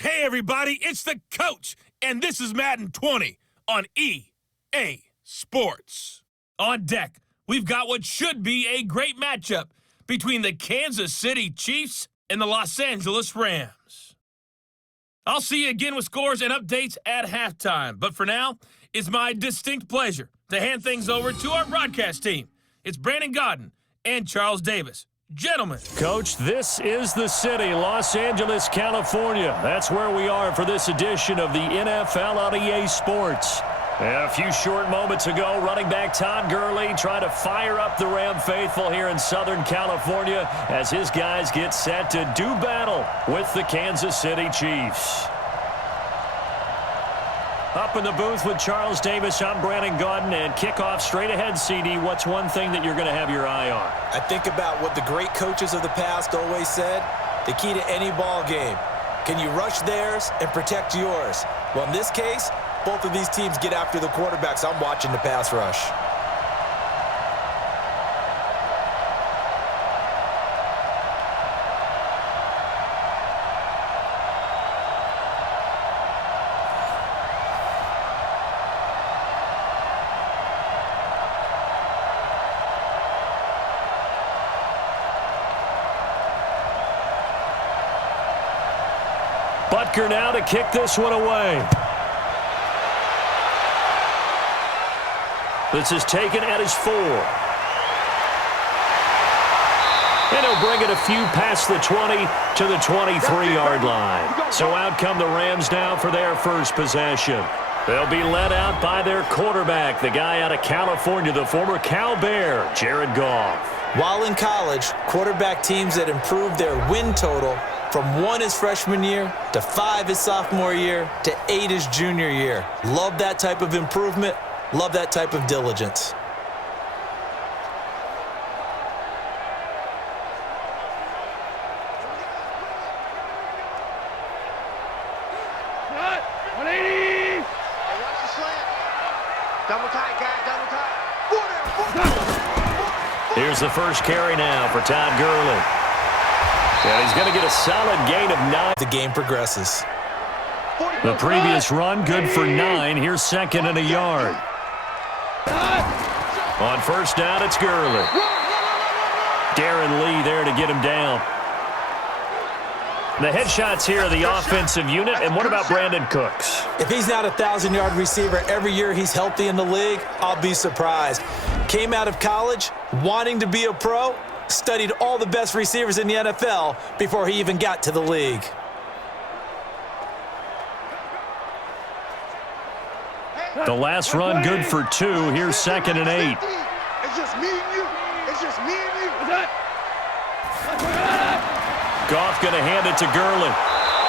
Hey everybody, it's the coach, and this is Madden 20 on EA Sports. On deck, we've got what should be a great matchup between the Kansas City Chiefs and the Los Angeles Rams. I'll see you again with scores and updates at halftime, but for now, it's my distinct pleasure to hand things over to our broadcast team. It's Brandon Godden and Charles Davis. Gentlemen. Coach, this is the city, Los Angeles, California. That's where we are for this edition of the NFL on EA Sports. A few short moments ago, running back Todd Gurley trying to fire up the Ram faithful here in Southern California as his guys get set to do battle with the Kansas City Chiefs. Up in the booth with Charles Davis, I'm Brandon Godden, and kickoff straight ahead, CD. What's one thing that you're going to have your eye on? I think about what the great coaches of the past always said, the key to any ball game. Can you rush theirs and protect yours? Well, in this case, both of these teams get after the quarterbacks. I'm watching the pass rush. Butker now to kick this one away. This is taken at his 4. And he'll bring it a few past the 20 to the 23-yard line. So out come the Rams now for their first possession. They'll be led out by their quarterback, the guy out of California, the former Cal Bear, Jared Goff. While in college, quarterback teams that improved their win total from 1 his freshman year to 5 his sophomore year to 8 his junior year. Love that type of improvement. Love that type of diligence. Here's the first carry now for Todd Gurley. And he's going to get a solid gain of 9. The game progresses. The previous run, good for 9. Here's second and a yard. On first down, it's Gurley. Darren Lee there to get him down. The headshots here of the offensive unit. And what about Brandon Cooks? If he's not a 1,000-yard receiver every year he's healthy in the league, I'll be surprised. Came out of college wanting to be a pro, studied all the best receivers in the NFL before he even got to the league. The last run good for 2. Here's second and 8. It's just me and you. It's just me and you. Goff going to hand it to Gurley.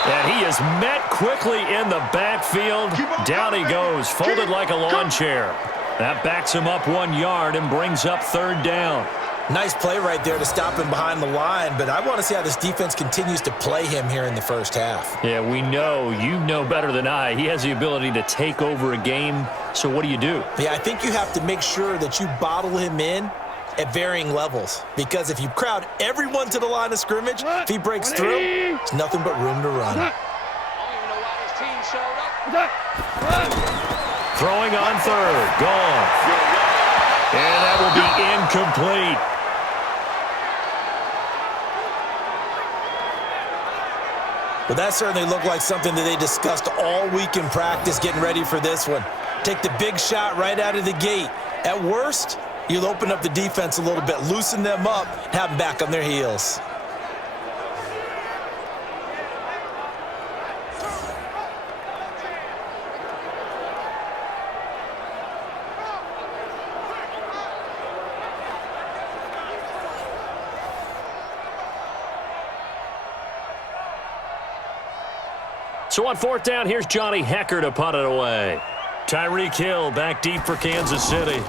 And he is met quickly in the backfield. Down he goes, folded like a lawn chair. That backs him up 1 yard and brings up third down. Nice play right there to stop him behind the line, but I want to see how this defense continues to play him here in the first half. Yeah, we know. You know better than I. He has the ability to take over a game, so what do you do? Yeah, I think you have to make sure that you bottle him in at varying levels, because if you crowd everyone to the line of scrimmage, if he breaks through, it's nothing but room to run. Throwing on third, gone. And that will be incomplete. Well, that certainly looked like something that they discussed all week in practice getting ready for this one. Take the big shot right out of the gate. At worst, you'll open up the defense a little bit, loosen them up, have them back on their heels. So on fourth down, here's Johnny Hecker to punt it away. Tyreek Hill back deep for Kansas City.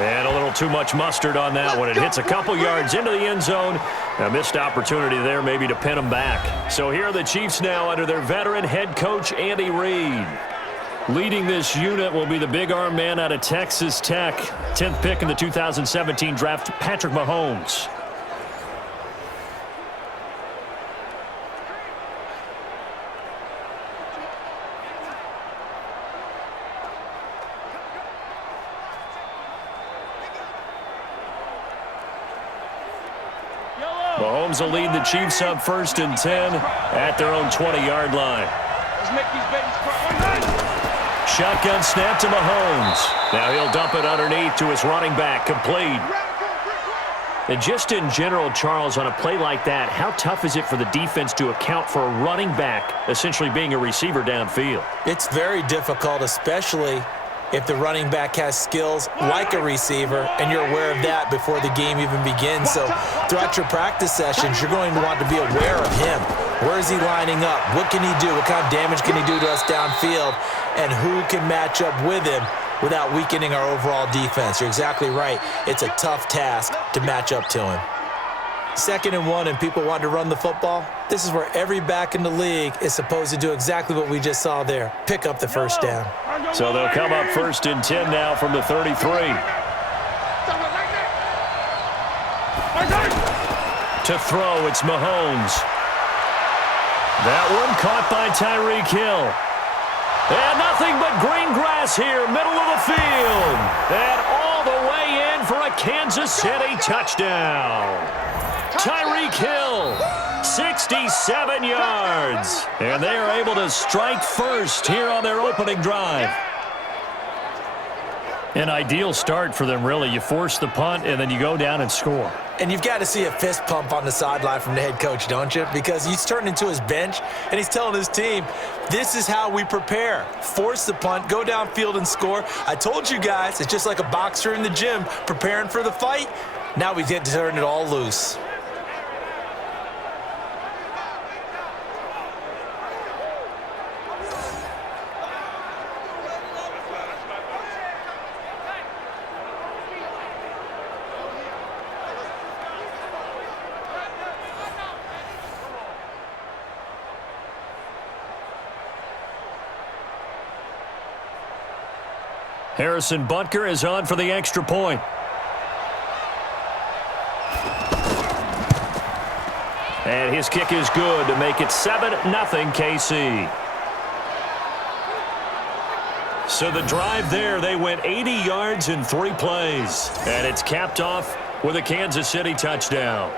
And a little too much mustard on that one. It hits a couple yards into the end zone. A missed opportunity there maybe to pin them back. So here are the Chiefs now under their veteran head coach, Andy Reid. Leading this unit will be the big arm man out of Texas Tech. 10th pick in the 2017 draft, Patrick Mahomes. Mahomes will lead the Chiefs up 1st and 10 at their own 20-yard line. Let's make these babies cry. Shotgun snap to Mahomes. Now he'll dump it underneath to his running back, complete. And just in general, Charles, on a play like that, how tough is it for the defense to account for a running back essentially being a receiver downfield? It's very difficult, especially if the running back has skills like a receiver, and you're aware of that before the game even begins. So throughout your practice sessions, you're going to want to be aware of him. Where is he lining up? What can he do? What kind of damage can he do to us downfield? And who can match up with him without weakening our overall defense? You're exactly right. It's a tough task to match up to him. 2nd and 1 and people want to run the football. This is where every back in the league is supposed to do exactly what we just saw there. Pick up the first down. So they'll come up 1st and 10 now from the 33. To throw, it's Mahomes. That one caught by Tyreek Hill. And nothing but green grass here, middle of the field. And all the way in for a Kansas City touchdown. Tyreek Hill, 67 yards. And they are able to strike first here on their opening drive. An ideal start for them, really. You force the punt, and then you go down and score. And you've got to see a fist pump on the sideline from the head coach, don't you? Because he's turned into his bench, and he's telling his team, this is how we prepare. Force the punt, go downfield and score. I told you guys, it's just like a boxer in the gym preparing for the fight. Now we get to turn it all loose. Harrison Butker is on for the extra point. And his kick is good to make it 7-0 KC. So the drive there, they went 80 yards in 3 plays. And it's capped off with a Kansas City touchdown.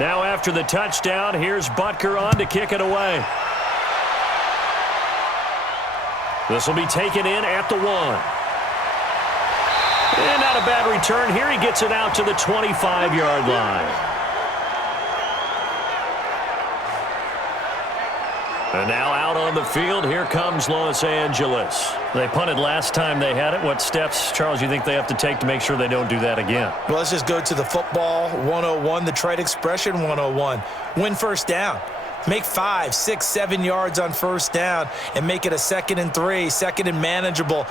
Now after the touchdown, here's Butker on to kick it away. This will be taken in at the 1. And not a bad return here. He gets it out to the 25-yard line. And now out on the field, here comes Los Angeles. They punted last time they had it. What steps, Charles, you think they have to take to make sure they don't do that again? Well, let's just go to the football 101, the trite expression 101. Win first down. Make 5, 6, 7 yards on first down and make it a 2nd and 3, 2nd and manageable.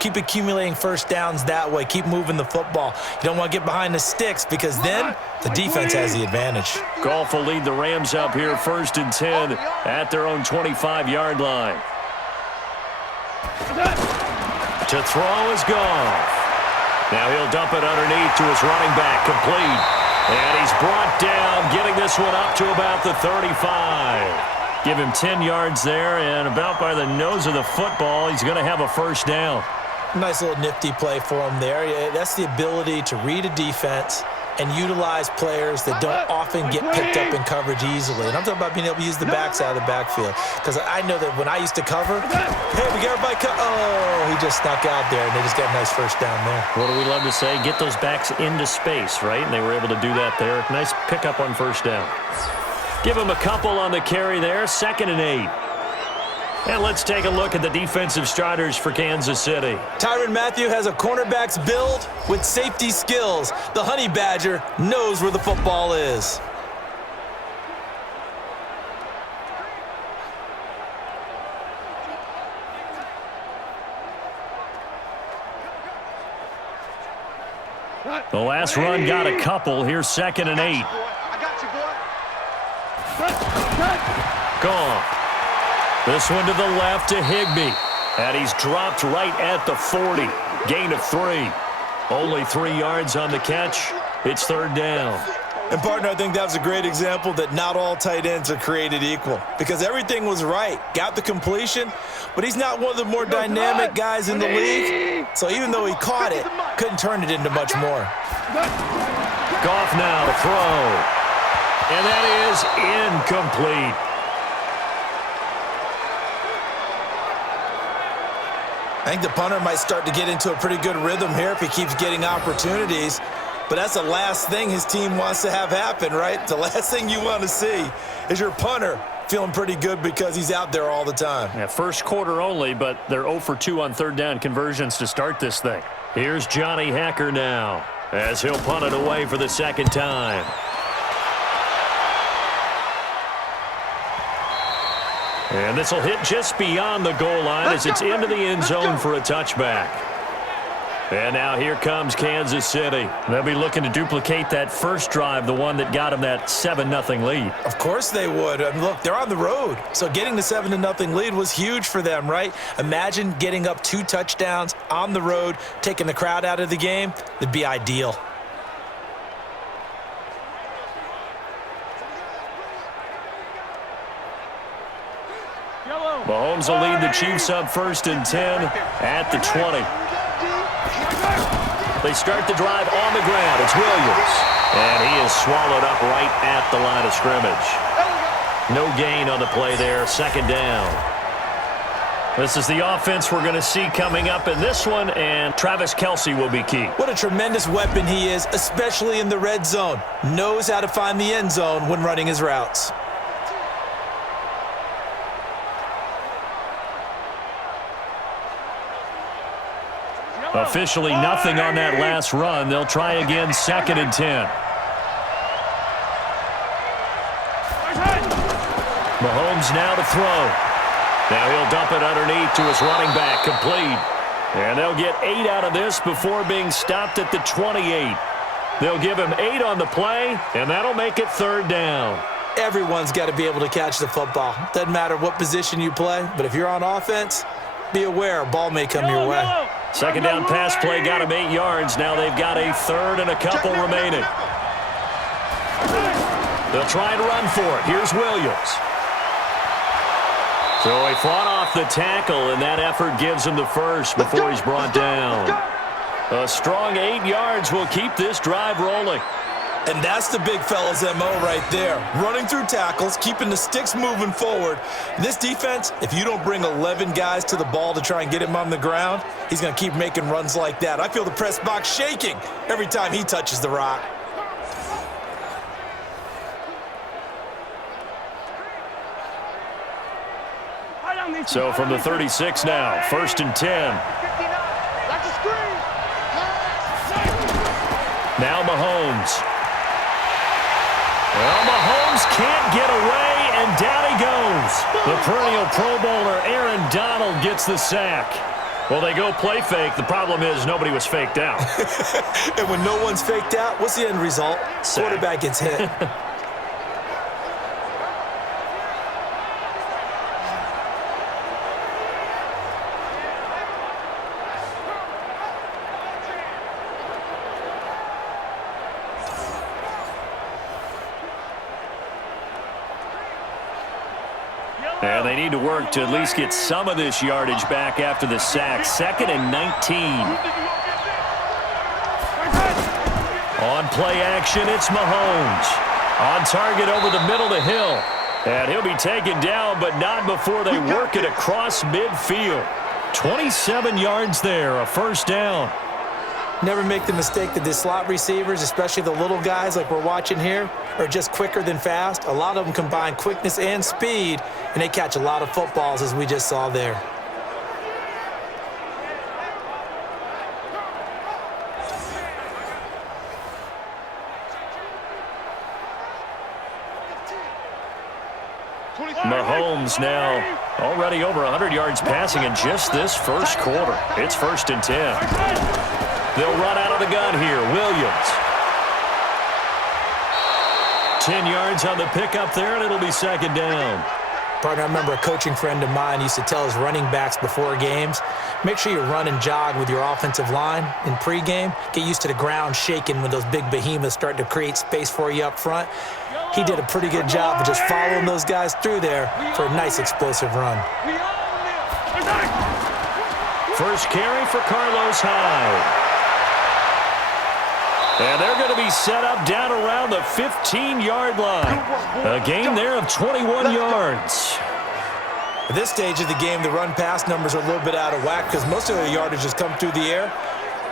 Keep accumulating first downs that way. Keep moving the football. You don't want to get behind the sticks because then the defense has the advantage. Goff will lead the Rams up here 1st and 10 at their own 25-yard line. To throw is Goff. Now he'll dump it underneath to his running back, complete. And he's brought down, getting this one up to about the 35. Give him 10 yards there, and about by the nose of the football, he's going to have a first down. Nice little nifty play for him there. Yeah, that's the ability to read a defense and utilize players that don't often get picked up in coverage easily. And I'm talking about being able to use the backs out of the backfield. Because I know that when I used to cover, hey, we got everybody oh, he just snuck out there, and they just got a nice first down there. What do we love to say? Get those backs into space, right? And they were able to do that there. Nice pickup on first down. Give him a couple on the carry there. 2nd and 8. And let's take a look at the defensive starters for Kansas City. Tyrann Mathieu has a cornerback's build with safety skills. The Honey Badger knows where the football is. The last run got a couple. Here's 2nd and 8. I got you, boy. Gone. This one to the left to Higbee. And he's dropped right at the 40. Gain of 3. Only 3 yards on the catch. It's 3rd down. And, partner, I think that was a great example that not all tight ends are created equal because everything was right. Got the completion, but he's not one of the more dynamic guys in the league. So even though he caught it, couldn't turn it into much more. Goff now to throw. And that is incomplete. I think the punter might start to get into a pretty good rhythm here if he keeps getting opportunities. But that's the last thing his team wants to have happen, right? The last thing you want to see is your punter feeling pretty good because he's out there all the time. Yeah, first quarter only, but they're 0 for 2 on 3rd down conversions to start this thing. Here's Johnny Hacker now as he'll punt it away for the 2nd time. And this will hit just beyond the goal line as it's into the end zone for a touchback. And now here comes Kansas City. They'll be looking to duplicate that first drive, the one that got them that 7-0 lead. Of course they would. I mean, look, they're on the road. So getting the 7-0 lead was huge for them, right? Imagine getting up 2 touchdowns on the road, taking the crowd out of the game. It'd be ideal. Mahomes will lead the Chiefs up 1st and 10 at the 20. They start the drive on the ground. It's Williams. And he is swallowed up right at the line of scrimmage. No gain on the play there. 2nd down. This is the offense we're going to see coming up in this one, and Travis Kelce will be key. What a tremendous weapon he is, especially in the red zone. Knows how to find the end zone when running his routes. Officially nothing on that last run. They'll try again 2nd and 10. Mahomes now to throw. Now he'll dump it underneath to his running back, complete. And they'll get 8 out of this before being stopped at the 28. They'll give him 8 on the play, and that'll make it 3rd down. Everyone's got to be able to catch the football. Doesn't matter what position you play, but if you're on offense, be aware a ball may come your way. 2nd down pass play got him 8 yards. Now they've got a 3rd and a couple remaining. They'll try and run for it. Here's Williams. So he fought off the tackle, and that effort gives him the first before he's brought down. A strong 8 yards will keep this drive rolling. And that's the big fella's MO right there. Running through tackles, keeping the sticks moving forward. This defense, if you don't bring 11 guys to the ball to try and get him on the ground, he's going to keep making runs like that. I feel the press box shaking every time he touches the rock. So from the 36 now, 1st and 10. Now Mahomes. Well, Mahomes can't get away, and down he goes. The perennial Pro Bowler Aaron Donald gets the sack. Well, they go play fake. The problem is nobody was faked out. And when no one's faked out, what's the end result? Sack. Quarterback gets hit. And they need to work to at least get some of this yardage back after the sack. 2nd and 19. On play action, it's Mahomes. On target over the middle to Hill. And he'll be taken down, but not before they work it across midfield. 27 yards there, a 1st down. Never make the mistake that the slot receivers, especially the little guys like we're watching here, are just quicker than fast. A lot of them combine quickness and speed, and they catch a lot of footballs, as we just saw there. Mahomes now already over 100 yards passing in just this first quarter. It's 1st and 10. They'll run out of the gun here. Williams. 10 yards on the pickup there, and it'll be 2nd down. Partner, I remember a coaching friend of mine used to tell his running backs before games, make sure you run and jog with your offensive line in pregame. Get used to the ground shaking when those big behemoths start to create space for you up front. He did a pretty good job of just following those guys through there for a nice explosive run. First carry for Carlos Hyde. And they're going to be set up down around the 15-yard line. A gain there of 21 yards. At this stage of the game, the run-pass numbers are a little bit out of whack because most of the yardage has come through the air.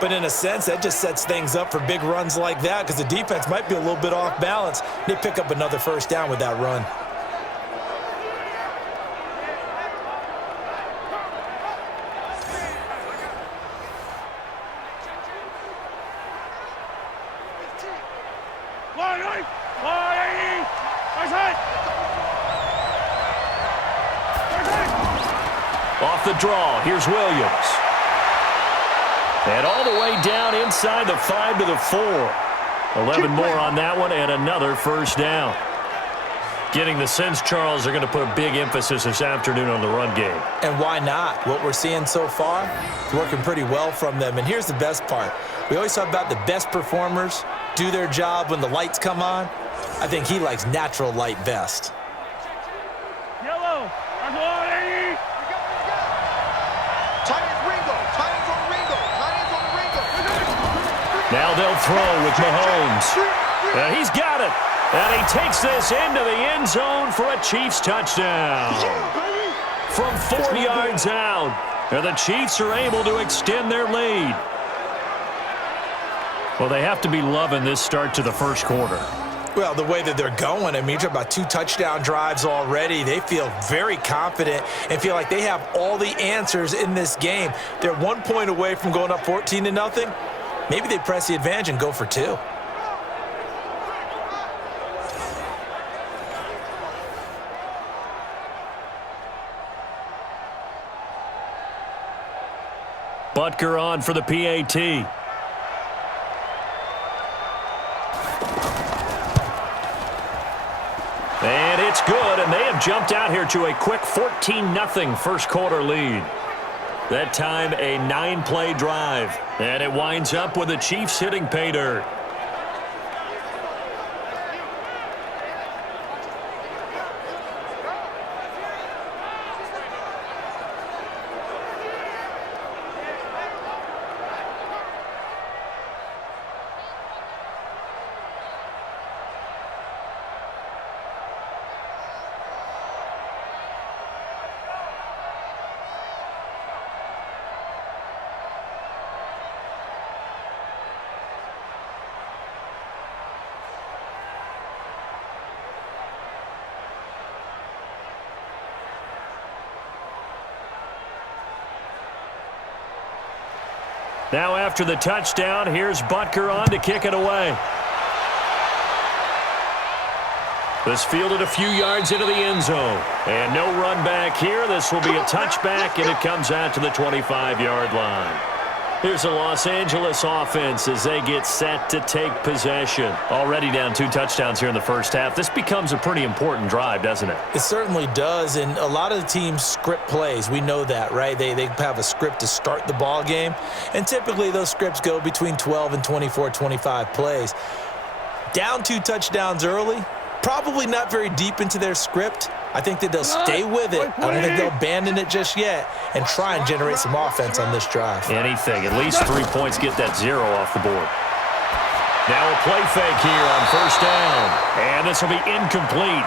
But in a sense, that just sets things up for big runs like that because the defense might be a little bit off balance. They pick up another first down with that run. Off the draw, here's Williams. And all the way down inside the 5 to the 4. 11 more on that one and another first down. Getting the sense, Charles, they're going to put a big emphasis this afternoon on the run game. And why not? What we're seeing so far is working pretty well from them. And here's the best part. We always talk about the best performers do their job when the lights come on. I think he likes natural light best. Yellow. Now they'll throw with Mahomes. And he's got it. And he takes this into the end zone for a Chiefs touchdown. From 40 yards out. And the Chiefs are able to extend their lead. Well, they have to be loving this start to the first quarter. Well, the way that they're going, I mean, you're talking about 2 touchdown drives already. They feel very confident and feel like they have all the answers in this game. They're 1 point away from going up 14-0. Maybe they press the advantage and go for 2. Butker on for the PAT. And it's good, and they have jumped out here to a quick 14-0 first quarter lead. That time a 9-play drive, and it winds up with the Chiefs hitting pay dirt. Now after the touchdown, here's Butker on to kick it away. This fielded a few yards into the end zone. And no run back here. This will be a touchback, and it comes out to the 25-yard line. Here's the Los Angeles offense as they get set to take possession. Already down 2 touchdowns here in the first half. This becomes a pretty important drive, doesn't it? It certainly does, and a lot of the teams script plays. We know that, right? They have a script to start the ball game, and typically those scripts go between 12 and 24, 25 plays. Down 2 touchdowns early, probably not very deep into their script. I think that they'll stay with it. I don't think they'll abandon it just yet and try and generate some offense on this drive. Anything. At least 3 points, get that 0 off the board. Now a play fake here on first down. And this will be incomplete.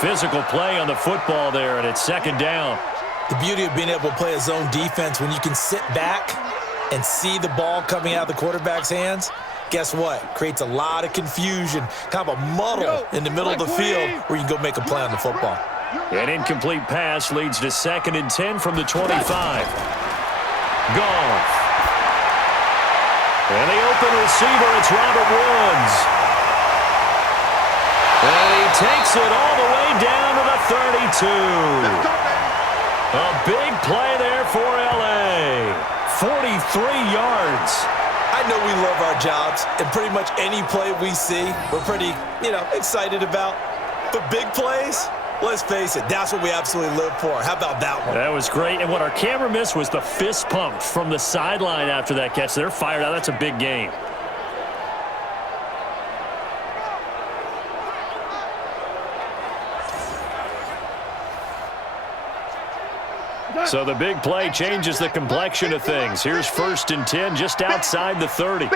Physical play on the football there, and it's 2nd down. The beauty of being able to play a zone defense when you can sit back and see the ball coming out of the quarterback's hands, guess what? Creates a lot of confusion, kind of a muddle in the middle of the field where you can go make a play on the football. An incomplete pass leads to 2nd and 10 from the 25. Goff. And the open receiver, it's Robert Woods. And he takes it all the way down to the 32. A big play there for L.A. 43 yards. I know we love our jobs, and pretty much any play we see, we're pretty, excited about. But big plays, let's face it, that's what we absolutely live for. How about that one? That was great, and what our camera missed was the fist pump from the sideline after that catch. They're fired out. That's a big game. So the big play changes the complexion of things. Here's 1st and 10 just outside the 30.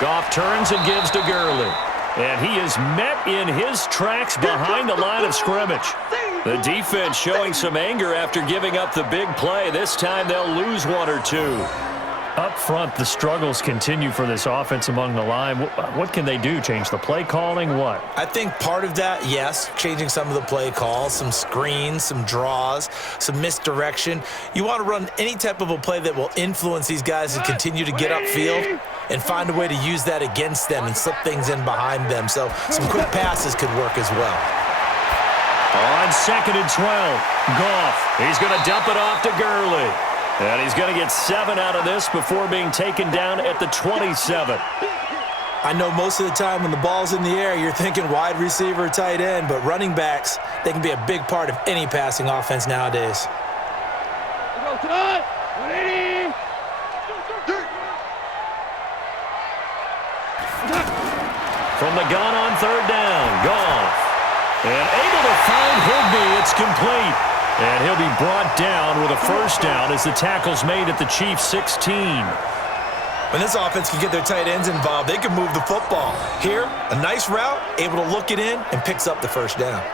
Goff turns and gives to Gurley. And he is met in his tracks behind the line of scrimmage. The defense showing some anger after giving up the big play. This time they'll lose 1 or 2. Up front, the struggles continue for this offense among the line. What can they do? Change the play calling? What? I think part of that, yes, changing some of the play calls, some screens, some draws, some misdirection. You want to run any type of a play that will influence these guys to continue to get upfield and find a way to use that against them and slip things in behind them. So some quick passes could work as well. On 2nd and 12, Goff. He's going to dump it off to Gurley. And he's going to get 7 out of this before being taken down at the 27. I know most of the time when the ball's in the air, you're thinking wide receiver, tight end, but running backs, they can be a big part of any passing offense nowadays. From the gun on 3rd down, Goff. And able to find Higbee, it's complete. And he'll be brought down with a 1st down as the tackle's made at the Chiefs' 16. When this offense can get their tight ends involved, they can move the football. Here, a nice route, able to look it in, and picks up the 1st down.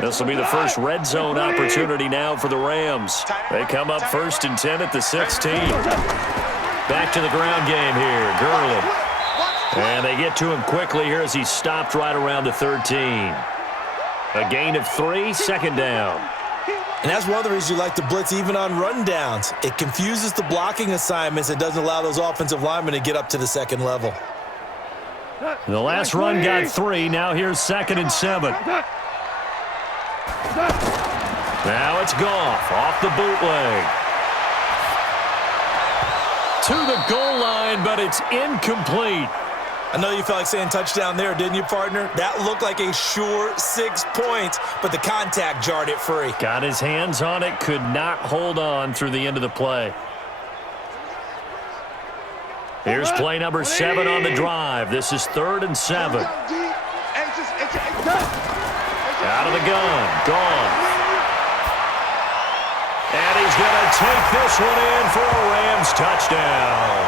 This will be the first red zone opportunity now for the Rams. They come up 1st and 10 at the 16. Back to the ground game here, Gurley. And they get to him quickly here as he's stopped right around the 13. A gain of 3, 2nd down. And that's one of the reasons you like to blitz even on rundowns. It confuses the blocking assignments and doesn't allow those offensive linemen to get up to the 2nd level. The last run got 3. Now here's 2nd and 7. Now it's Goff off the bootleg. To the goal line, but it's incomplete. I know you felt like saying touchdown there, didn't you, partner? That looked like a sure 6 points, but the contact jarred it free. Got his hands on it, could not hold on through the end of the play. Here's play number 7 on the drive. This is 3rd and 7. Out of the gun, Goff. And he's going to take this one in for a Rams touchdown.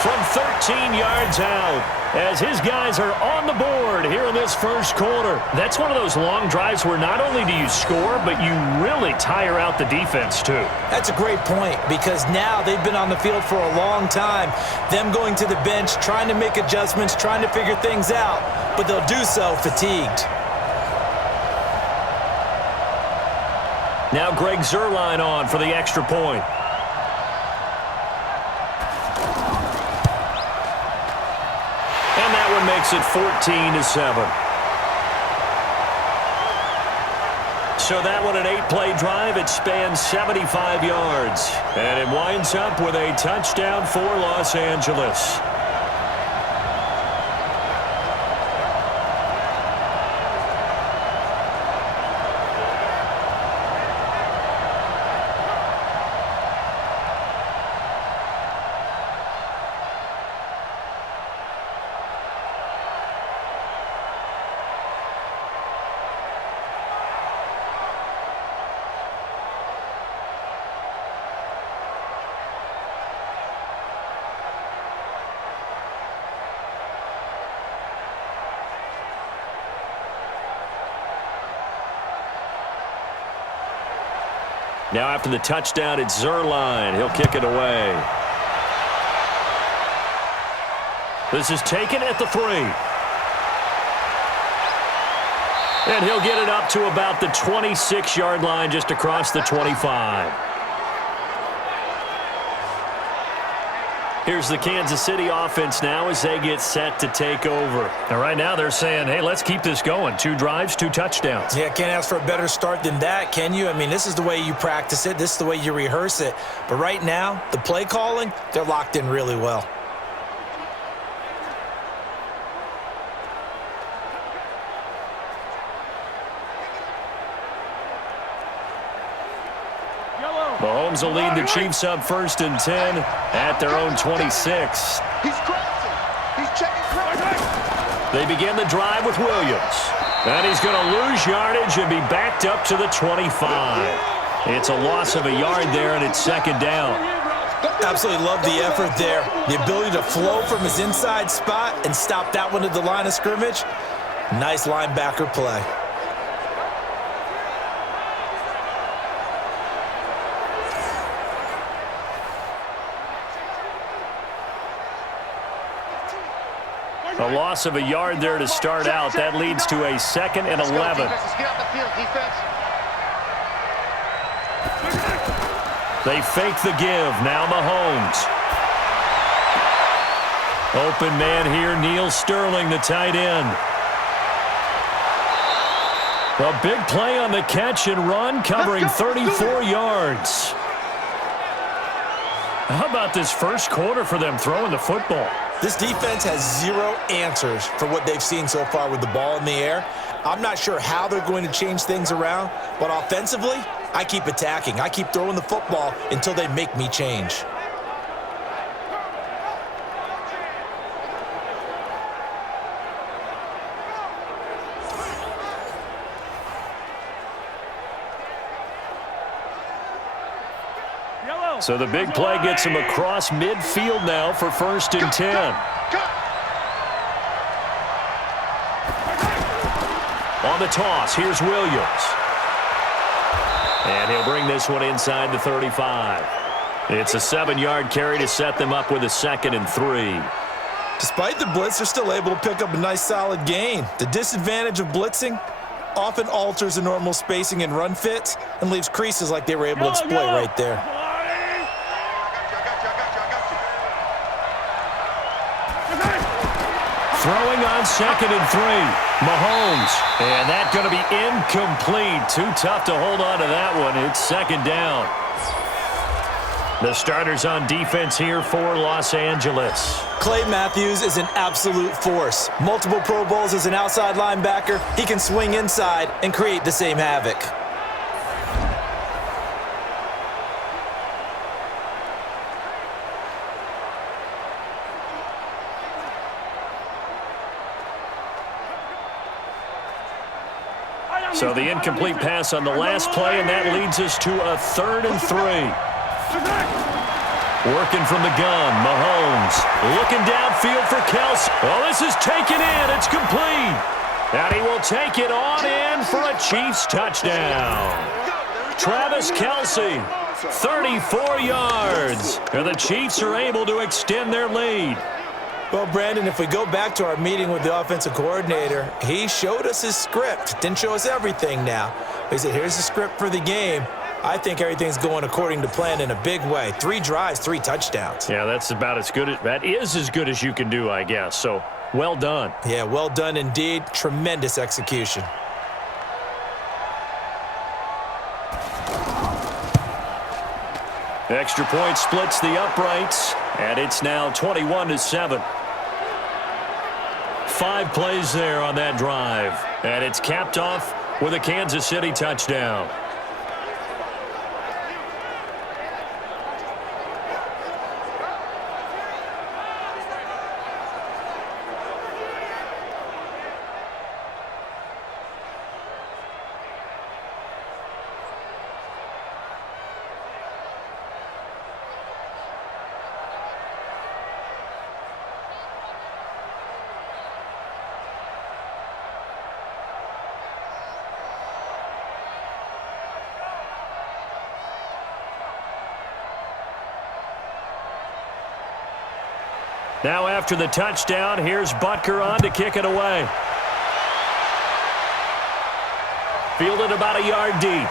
From 13 yards out, as his guys are on the board here in this 1st quarter. That's one of those long drives where not only do you score, but you really tire out the defense too. That's a great point, because now they've been on the field for a long time. Them going to the bench, trying to make adjustments, trying to figure things out, but they'll do so fatigued. Now Greg Zuerlein on for the extra point. And that one makes it 14-7. So that one, an 8-play drive. It spans 75 yards. And it winds up with a touchdown for Los Angeles. Now after the touchdown, it's Zerline. He'll kick it away. This is taken at the 3. And he'll get it up to about the 26-yard line, just across the 25. Here's the Kansas City offense now as they get set to take over. And right now they're saying, hey, let's keep this going. 2 drives, 2 touchdowns. Yeah, can't ask for a better start than that, can you? I mean, this is the way you practice it. This is the way you rehearse it. But right now, the play calling, they're locked in really well. Mahomes will lead the Chiefs up 1st and 10 at their own 26. He's crossing. He's checking crossing. They begin the drive with Williams. And he's going to lose yardage and be backed up to the 25. It's a loss of a yard there, and it's 2nd down. Absolutely love the effort there. The ability to flow from his inside spot and stop that one at the line of scrimmage. Nice linebacker play. A loss of a yard there to start out. That leads to a 2nd and 11. Let's get out the field, defense. They fake the give. Now Mahomes. Open man here, Neil Sterling, the tight end. A big play on the catch and run, covering 34 yards. How about this first quarter for them throwing the football? This defense has 0 answers for what they've seen so far with the ball in the air. I'm not sure how they're going to change things around, but offensively, I keep attacking. I keep throwing the football until they make me change. So the big play gets him across midfield now for 1st and 10. On the toss, here's Williams. And he'll bring this one inside the 35. It's a 7-yard carry to set them up with a 2nd and 3. Despite the blitz, they're still able to pick up a nice solid gain. The disadvantage of blitzing often alters the normal spacing and run fits and leaves creases like they were able to exploit right there. Throwing on 2nd and 3. Mahomes. And that's going to be incomplete. Too tough to hold on to that one. It's 2nd down. The starters on defense here for Los Angeles. Clay Matthews is an absolute force. Multiple Pro Bowls as an outside linebacker. He can swing inside and create the same havoc. So the incomplete pass on the last play, and that leads us to a 3rd and 3. Working from the gun, Mahomes. Looking downfield for Kelsey. Oh, this is taken in. It's complete. And he will take it on in for a Chiefs touchdown. Travis Kelsey, 34 yards. And the Chiefs are able to extend their lead. Well, Brandon, if we go back to our meeting with the offensive coordinator, he showed us his script. Didn't show us everything now. He said, here's the script for the game. I think everything's going according to plan in a big way. 3 drives, 3 touchdowns. Yeah, that's about as good. That is as good as you can do, I guess. So, well done. Yeah, well done indeed. Tremendous execution. Extra point splits the uprights, and it's now 21-7. 5 plays there on that drive, and it's capped off with a Kansas City touchdown. Now after the touchdown, here's Butker on to kick it away. Fielded about a yard deep.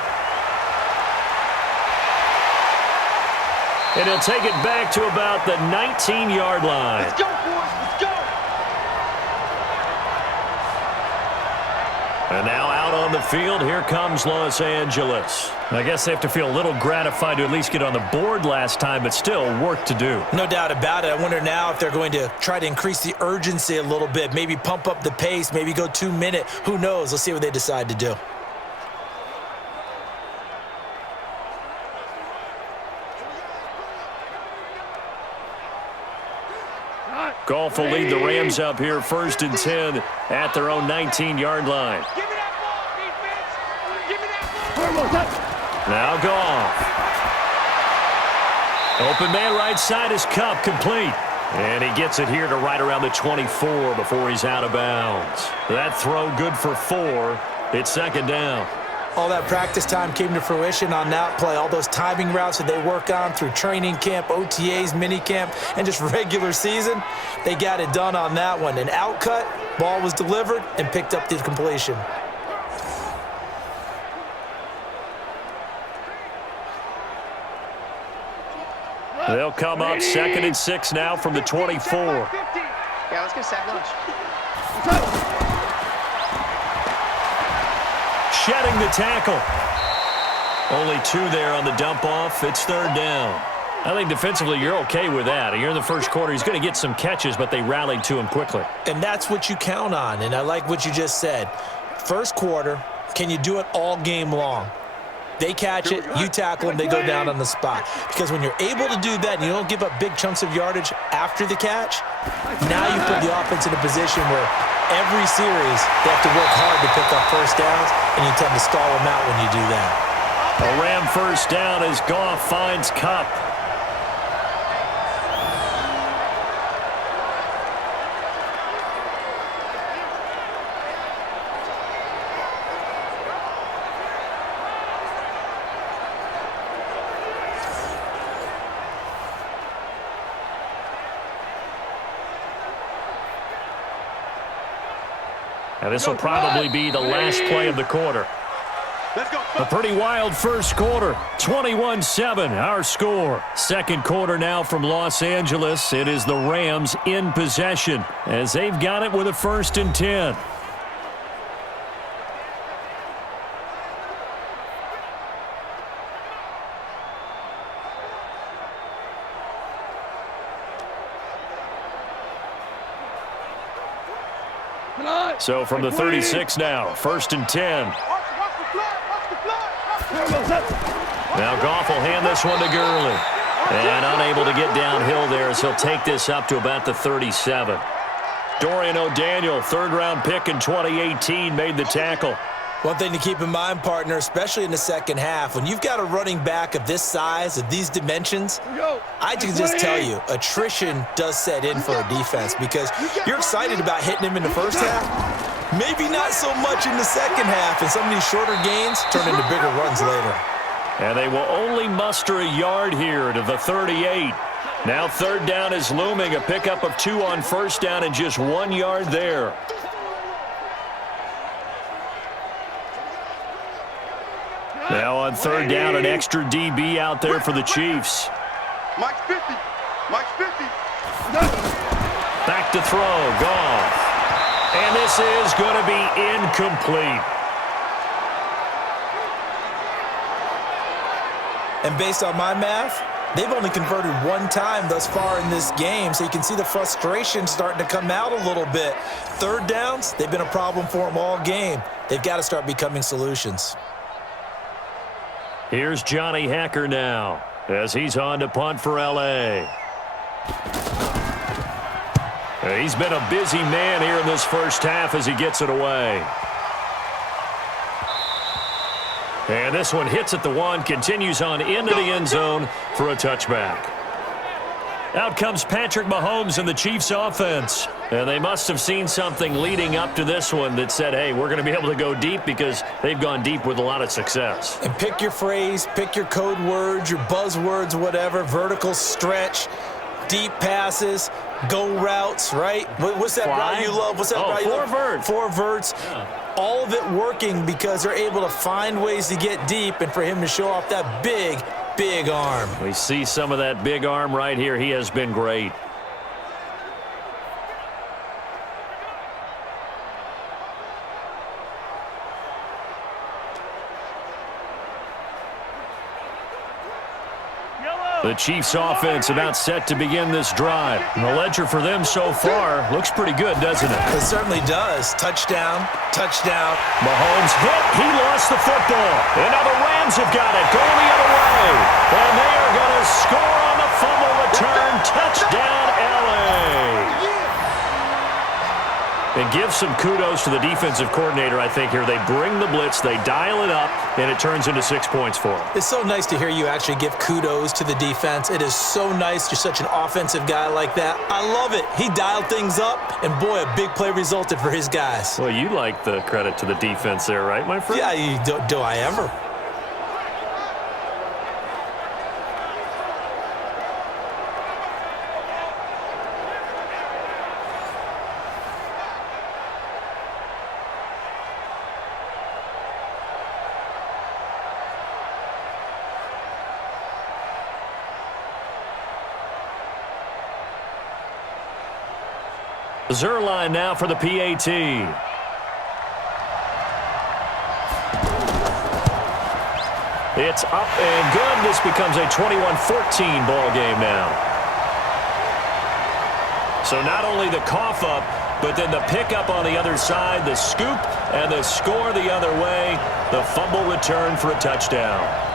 And he'll take it back to about the 19-yard line. Let's go, boys. Let's go. And now out on the field, here comes Los Angeles. I guess they have to feel a little gratified to at least get on the board last time, but still work to do. No doubt about it. I wonder now if they're going to try to increase the urgency a little bit, maybe pump up the pace, maybe go 2 minute. Who knows? Let's see what they decide to do. Goff will lead the Rams up here 1st and 10 at their own 19-yard line. Give me that ball, defense. Give me that ball. Now Goff. Open man right side is Kupp, complete. And he gets it here to right around the 24 before he's out of bounds. That throw good for 4. It's 2nd down. All that practice time came to fruition on that play. All those timing routes that they work on through training camp, OTAs, minicamp, and just regular season, they got it done on that one. An outcut, ball was delivered, and picked up the completion. They'll come up 2nd and 6 now from the 24. Yeah, let's get sack lunch. Shedding the tackle. Only 2 there on the dump off. It's 3rd down. I think defensively you're okay with that. You're in the first quarter. He's going to get some catches, but they rallied to him quickly. And that's what you count on, and I like what you just said. First quarter, can you do it all game long? They catch it, you tackle them, they go down on the spot. Because when you're able to do that and you don't give up big chunks of yardage after the catch, now you put the offense in a position where every series they have to work hard to pick up first downs, and you tend to stall them out when you do that. A Ram first down as Goff finds Kupp. And this will probably be the last play of the quarter. A pretty wild first quarter. 21-7, our score. Second quarter now from Los Angeles. It is the Rams in possession as they've got it with a 1st and 10. So from the 36 now, 1st and 10. Now Goff will hand this one to Gurley. And unable to get downhill there as he'll take this up to about the 37. Dorian O'Daniel, 3rd-round pick in 2018, made the tackle. One thing to keep in mind, partner, especially in the second half, when you've got a running back of this size, of these dimensions, I can just tell you, attrition does set in for a defense because you're excited about hitting him in the first half, maybe not so much in the second half, and some of these shorter gains turn into bigger runs later. And they will only muster a yard here to the 38. Now 3rd down is looming, a pickup of 2 on 1st down and just 1 yard there. Now on 3rd down, an extra DB out there for the Chiefs. Mike's 50. Mike's 50. Back to throw, Goff. And this is going to be incomplete. And based on my math, they've only converted 1 time thus far in this game, so you can see the frustration starting to come out a little bit. 3rd downs, they've been a problem for them all game. They've got to start becoming solutions. Here's Johnny Hacker now as he's on to punt for L.A. He's been a busy man here in this first half as he gets it away. And this one hits at the 1, continues on into the end zone for a touchback. Out comes Patrick Mahomes and the Chiefs offense. And they must have seen something leading up to this one that said, hey, we're going to be able to go deep because they've gone deep with a lot of success. And pick your phrase, pick your code words, your buzzwords, whatever, vertical stretch, deep passes. go routes, right? What's that route you love? What's that route you love? Vert. Four verts. Yeah. All of it working because they're able to find ways to get deep and for him to show off that big arm. We see some of that big arm right here. He has been great. The Chiefs offense about set to begin this drive. And the ledger for them so far looks pretty good, doesn't it? It certainly does. Touchdown. Mahomes hit. He lost the football. And now the Rams have got it. Going the other way. And they are going to score on the fumble return. Touchdown, LA. And give some kudos to the defensive coordinator, I think, here. They bring the blitz, they dial it up, and it turns into 6 points for them. It's so nice to hear you actually give kudos to the defense. It is so nice. You're such an offensive guy like that. I love it. He dialed things up, and boy, a big play resulted for his guys. Well, you like the credit to the defense there, right, my friend? Yeah, do I ever? Zerline now for the PAT. It's up and good. This becomes a 21-14 ball game now. So not only the cough up, but then the pickup on the other side, the scoop, and the score the other way. The fumble return for a touchdown.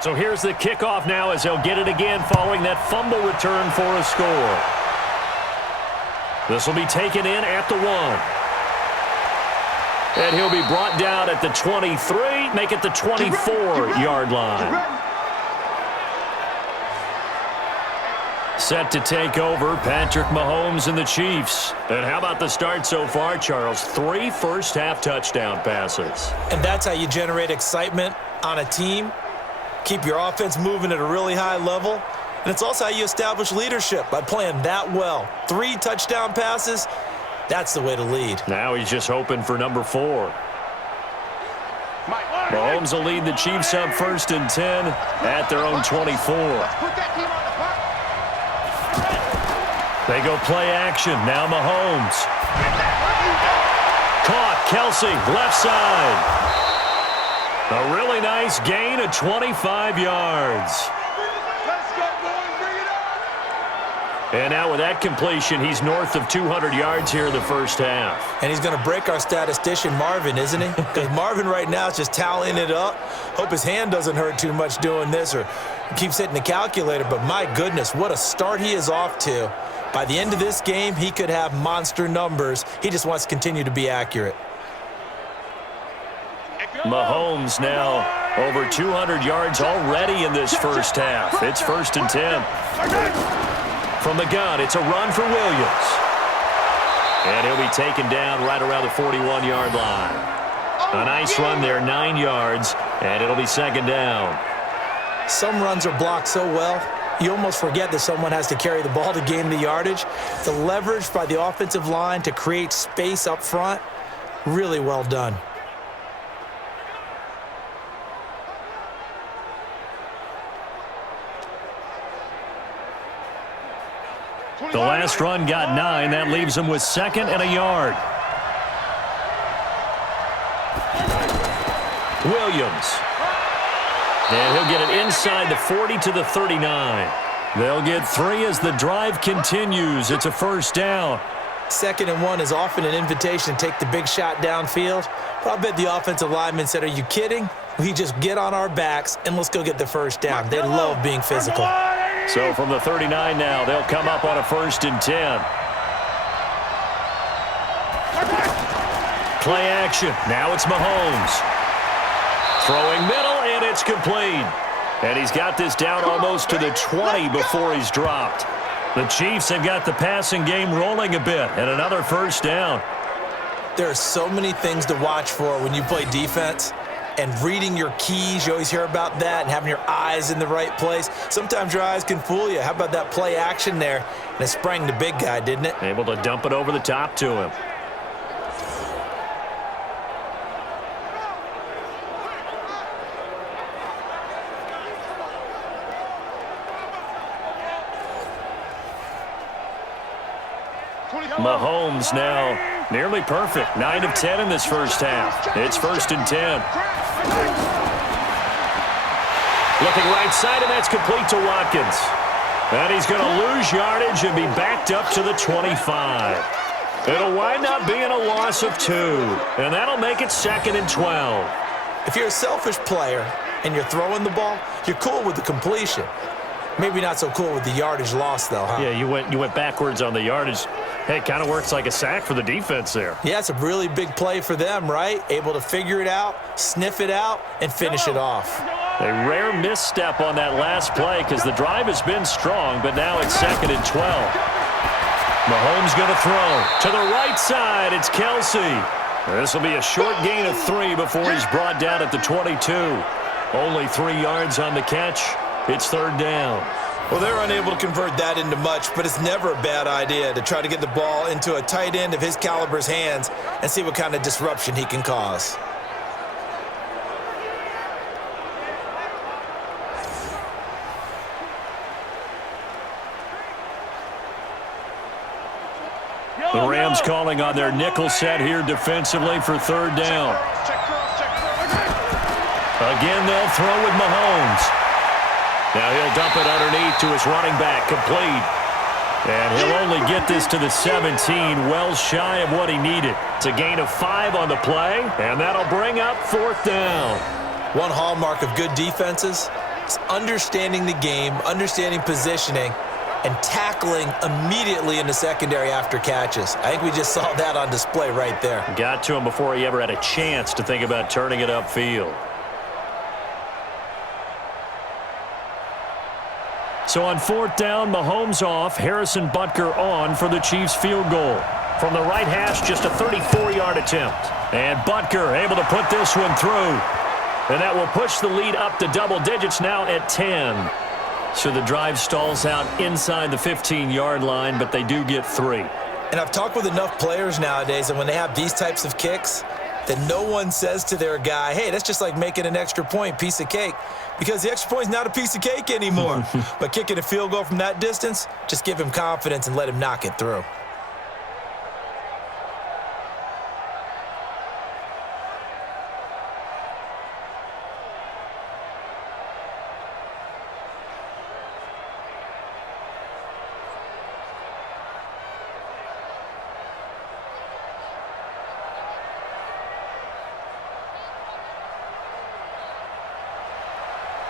So here's the kickoff now as they'll get it again following that fumble return for a score. This will be taken in at the 1. And he'll be brought down at the 23, make it the 24-yard line. Set to take over, Patrick Mahomes and the Chiefs. And how about the start so far, Charles? 3 first-half touchdown passes. And that's how you generate excitement on a team. Keep your offense moving at a really high level. And it's also how you establish leadership, by playing that well. 3 touchdown passes, that's the way to lead. Now he's just hoping for number 4. Mahomes will lead the Chiefs up 1st and 10 at their own 24. They go play action. Now Mahomes. Caught. Kelsey, left side. A really nice gain of 25 yards. And now with that completion, he's north of 200 yards here in the first half. And he's going to break our statistician, Marvin, isn't he? Because Marvin right now is just tallying it up. Hope his hand doesn't hurt too much doing this or keeps hitting the calculator. But my goodness, what a start he is off to. By the end of this game, he could have monster numbers. He just wants to continue to be accurate. Mahomes now over 200 yards already in this first half. It's 1st and 10. From the gun, it's a run for Williams. And he'll be taken down right around the 41-yard line. A nice run there, 9 yards, and it'll be 2nd down. Some runs are blocked so well, you almost forget that someone has to carry the ball to gain the yardage. The leverage by the offensive line to create space up front, really well done. The last run got 9. That leaves him with 2nd and a yard. Williams. And he'll get it inside the 40 to the 39. They'll get 3 as the drive continues. It's a 1st down. 2nd and 1 is often an invitation to take the big shot downfield. But I bet the offensive lineman said, are you kidding? We just get on our backs and let's go get the 1st down. They love being physical. So from the 39 now, they'll come up on a 1st and 10. play action. Now it's Mahomes. Throwing middle, and it's complete. And he's got this down almost to the 20 before he's dropped. The Chiefs have got the passing game rolling a bit, and another first down. There are so many things to watch for when you play defense. And reading your keys, you always hear about that, and having your eyes in the right place. Sometimes your eyes can fool you. How about that play action there? And it sprang the big guy, didn't it? Able to dump it over the top to him. Mahomes now nearly perfect. 9 of 10 in this first half. It's 1st and 10. Looking right side, and that's complete to Watkins. And he's going to lose yardage and be backed up to the 25. It'll wind up being a loss of 2. And that'll make it 2nd and 12. If you're a selfish player and you're throwing the ball, you're cool with the completion. Maybe not so cool with the yardage loss, though, huh? Yeah, you went backwards on the yardage. Hey, it kind of works like a sack for the defense there. Yeah, it's a really big play for them, right? Able to figure it out, sniff it out, and finish it off. A rare misstep on that last play because the drive has been strong, but now it's 2nd and 12. Mahomes going to throw. To the right side, it's Kelsey. This will be a short gain of 3 before he's brought down at the 22. Only 3 yards on the catch. It's 3rd down. Well, they're unable to convert that into much, but it's never a bad idea to try to get the ball into a tight end of his caliber's hands and see what kind of disruption he can cause. The Rams calling on their nickel set here defensively for 3rd down. Again, they'll throw with Mahomes. Now he'll dump it underneath to his running back, complete. And he'll only get this to the 17, well shy of what he needed. It's a gain of 5 on the play, and that'll bring up 4th down. One hallmark of good defenses is understanding the game, understanding positioning, and tackling immediately in the secondary after catches. I think we just saw that on display right there. Got to him before he ever had a chance to think about turning it upfield. So on 4th down, Mahomes off, Harrison Butker on for the Chiefs field goal. From the right hash, just a 34-yard attempt. And Butker able to put this one through. And that will push the lead up to double digits now at 10. So the drive stalls out inside the 15-yard line, but they do get 3. And I've talked with enough players nowadays, and when they have these types of kicks, that no one says to their guy, hey, that's just like making an extra point, piece of cake. Because the extra point is not a piece of cake anymore. But kicking a field goal from that distance, just give him confidence and let him knock it through.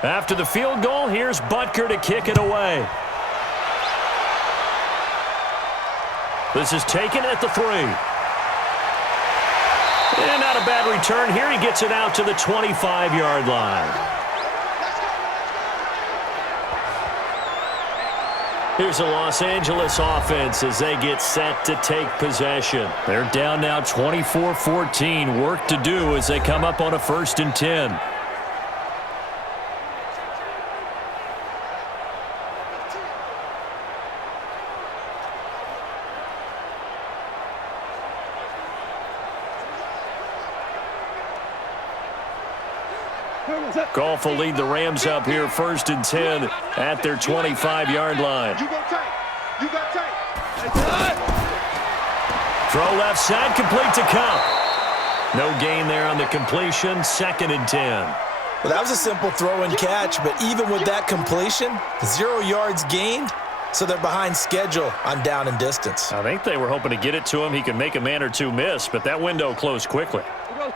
After the field goal, here's Butker to kick it away. This is taken at the 3. And not a bad return here. He gets it out to the 25-yard line. Here's the Los Angeles offense as they get set to take possession. They're down now 24-14. Work to do as they come up on a 1st and 10. Goff will lead the Rams up here 1st and 10 at their 25-yard line. Throw left side, complete to Cup. No gain there on the completion, 2nd and 10. Well, that was a simple throw and catch, but even with that completion, 0 yards gained, so they're behind schedule on down and distance. I think they were hoping to get it to him. He could make a man or two miss, but that window closed quickly.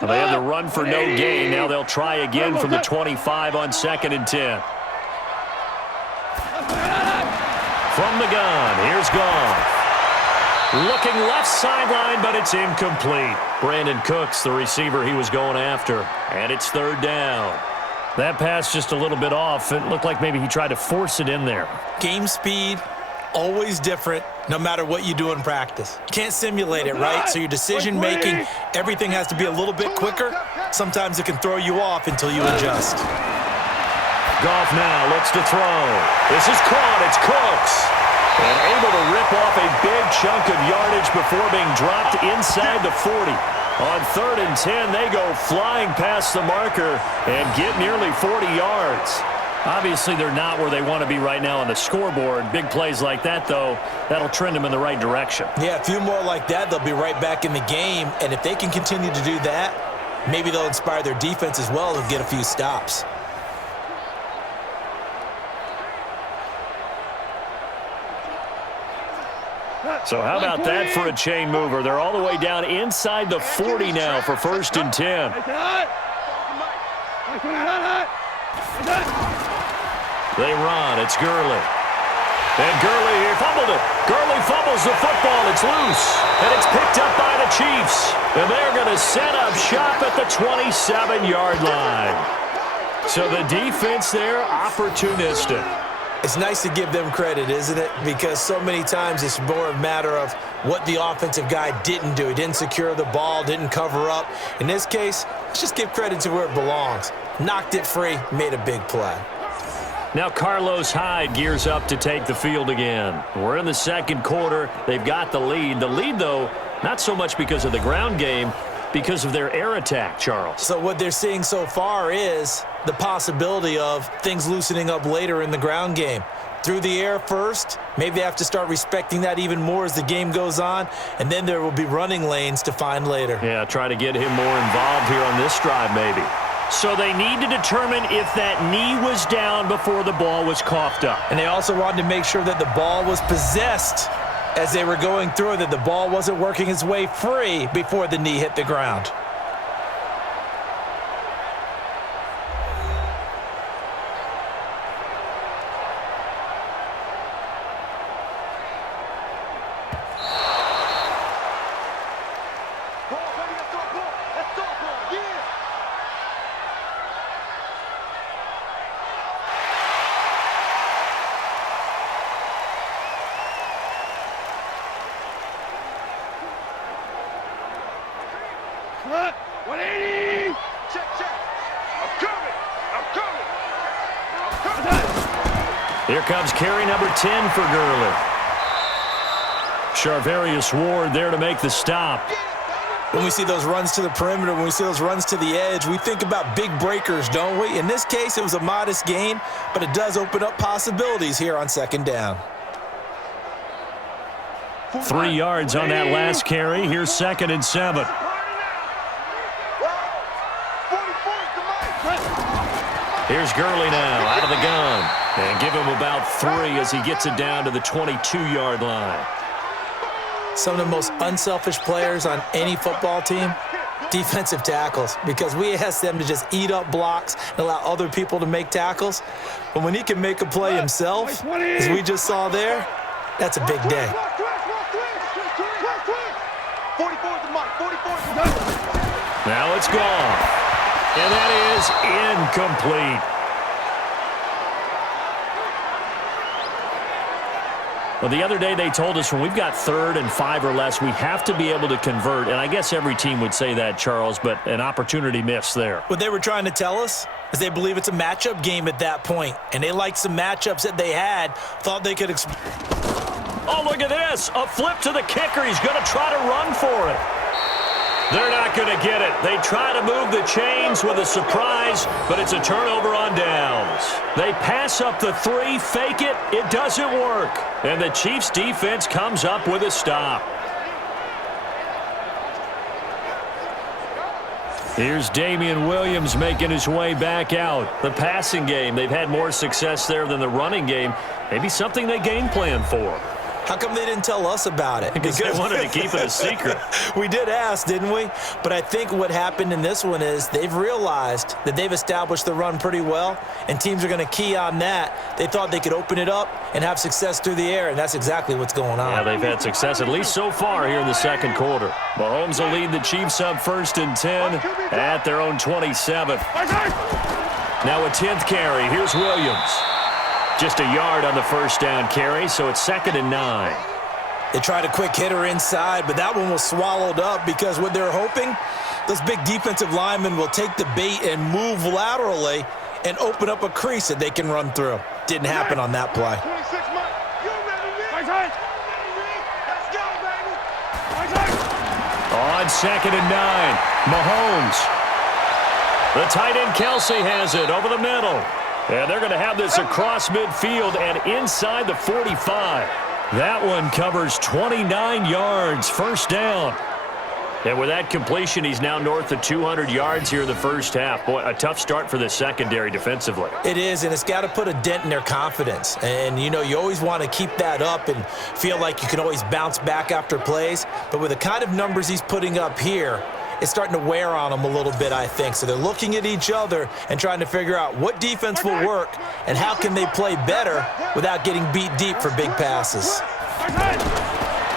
They had the run for no gain. Now they'll try again from the 25 on 2nd and 10. From the gun, here's Goff. Looking left sideline, but it's incomplete. Brandon Cooks, the receiver he was going after. And it's third down. That pass just a little bit off. It looked like maybe he tried to force it in there. Game speed, always different, no matter what you do in practice. You can't simulate it, right? So your decision-making, everything has to be a little bit quicker. Sometimes it can throw you off until you adjust. Goff now looks to throw. This is caught. It's Cooks. And able to rip off a big chunk of yardage before being dropped inside the 40. On 3rd and 10, they go flying past the marker and get nearly 40 yards. Obviously, they're not where they want to be right now on the scoreboard. Big plays like that, though, that'll trend them in the right direction. Yeah, a few more like that, they'll be right back in the game. And if they can continue to do that, maybe they'll inspire their defense as well and get a few stops. So how about that for a chain mover? They're all the way down inside the 40 now for 1st and 10. They run. It's Gurley. And Gurley here fumbled it. Gurley fumbles the football. It's loose. And it's picked up by the Chiefs. And they're going to set up shop at the 27-yard line. So the defense there, opportunistic. It's nice to give them credit, isn't it? Because so many times it's more a matter of what the offensive guy didn't do. He didn't secure the ball, didn't cover up. In this case, let's just give credit to where it belongs. Knocked it free, made a big play. Now Carlos Hyde gears up to take the field again. We're in the second quarter. They've got the lead. The lead, though, not so much because of the ground game, because of their air attack, Charles. So what they're seeing so far is the possibility of things loosening up later in the ground game. Through the air first, maybe they have to start respecting that even more as the game goes on, and then there will be running lanes to find later. Yeah, try to get him more involved here on this drive maybe. So they need to determine if that knee was down before the ball was coughed up. And they also wanted to make sure that the ball was possessed as they were going through, that the ball wasn't working its way free before the knee hit the ground. What? 180! Check, check. I'm coming. Here comes carry number 10 for Gurley. Charvarius Ward there to make the stop. When we see those runs to the perimeter, when we see those runs to the edge, we think about big breakers, don't we? In this case, it was a modest gain, but it does open up possibilities here on 2nd down. 3 yards on that last carry. Here's 2nd and 7. Here's Gurley now out of the gun. And give him about 3 as he gets it down to the 22-yard line. Some of the most unselfish players on any football team, defensive tackles, because we ask them to just eat up blocks and allow other people to make tackles. But when he can make a play himself, as we just saw there, that's a big day. Now it's gone. And that is incomplete. Well, the other day they told us when we've got 3rd and 5 or less, we have to be able to convert. And I guess every team would say that, Charles, but an opportunity missed there. What they were trying to tell us is they believe it's a matchup game at that point. And they liked some matchups that they had, thought they could. Oh, look at this. A flip to the kicker. He's going to try to run for it. They're not going to get it. They try to move the chains with a surprise, but it's a turnover on downs. They pass up the 3, fake it. It doesn't work. And the Chiefs defense comes up with a stop. Here's Damian Williams making his way back out. The passing game, they've had more success there than the running game. Maybe something they game plan for. How come they didn't tell us about it? Because they wanted to keep it a secret. We did ask, didn't we? But I think what happened in this one is they've realized that they've established the run pretty well, and teams are going to key on that. They thought they could open it up and have success through the air, and that's exactly what's going on. Yeah, they've had success, at least so far here in the second quarter. Mahomes will lead the Chiefs up 1st and 10 at their own 27. Now a 10th carry. Here's Williams. Just a yard on the first down carry, so it's 2nd and 9. They tried a quick hitter inside, but that one was swallowed up because what they're hoping, those big defensive linemen will take the bait and move laterally and open up a crease that they can run through. Didn't happen on that play. 26 months. You ready, Rick? Let's go, baby. On 2nd and 9, Mahomes. The tight end Kelsey has it over the middle. And they're going to have this across midfield and inside the 45. That one covers 29 yards, first down. And with that completion, he's now north of 200 yards here in the first half. Boy, a tough start for the secondary defensively. It is, and it's got to put a dent in their confidence. And, you know, you always want to keep that up and feel like you can always bounce back after plays. But with the kind of numbers he's putting up here, it's starting to wear on them a little bit, I think. So they're looking at each other and trying to figure out what defense will work and how can they play better without getting beat deep for big passes.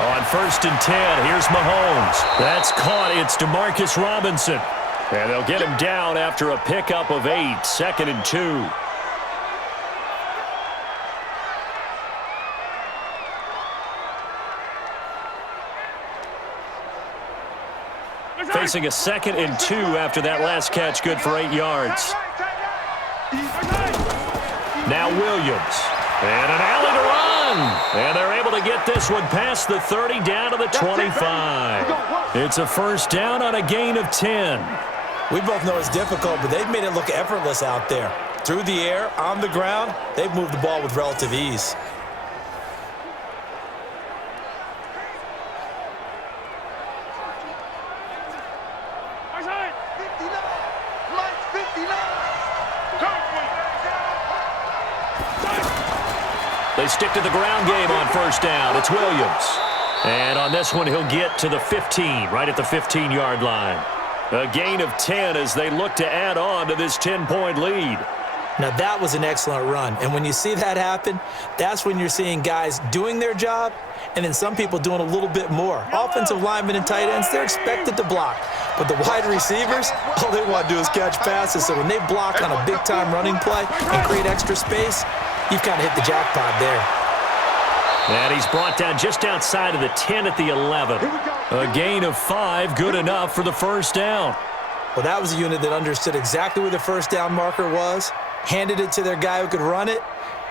On 1st and 10, here's Mahomes. That's caught. It's Demarcus Robinson. And they'll get him down after a pickup of 8, 2nd and 2. Facing a 2nd and 2 after that last catch, good for 8 yards. Now Williams. And an alley to run. And they're able to get this one past the 30 down to the 25. It's a first down on a gain of 10. We both know it's difficult, but they've made it look effortless out there. Through the air, on the ground, they've moved the ball with relative ease. They stick to the ground game on first down. It's Williams. And on this one, he'll get to the 15, right at the 15-yard line. A gain of 10 as they look to add on to this 10-point lead. Now, that was an excellent run. And when you see that happen, that's when you're seeing guys doing their job and then some people doing a little bit more. Offensive linemen and tight ends, they're expected to block. But the wide receivers, all they want to do is catch passes. So when they block on a big-time running play and create extra space, you've kind of hit the jackpot there. And he's brought down just outside of the 10 at the 11. A gain of 5, good enough for the first down. Well, that was a unit that understood exactly where the first down marker was, handed it to their guy who could run it,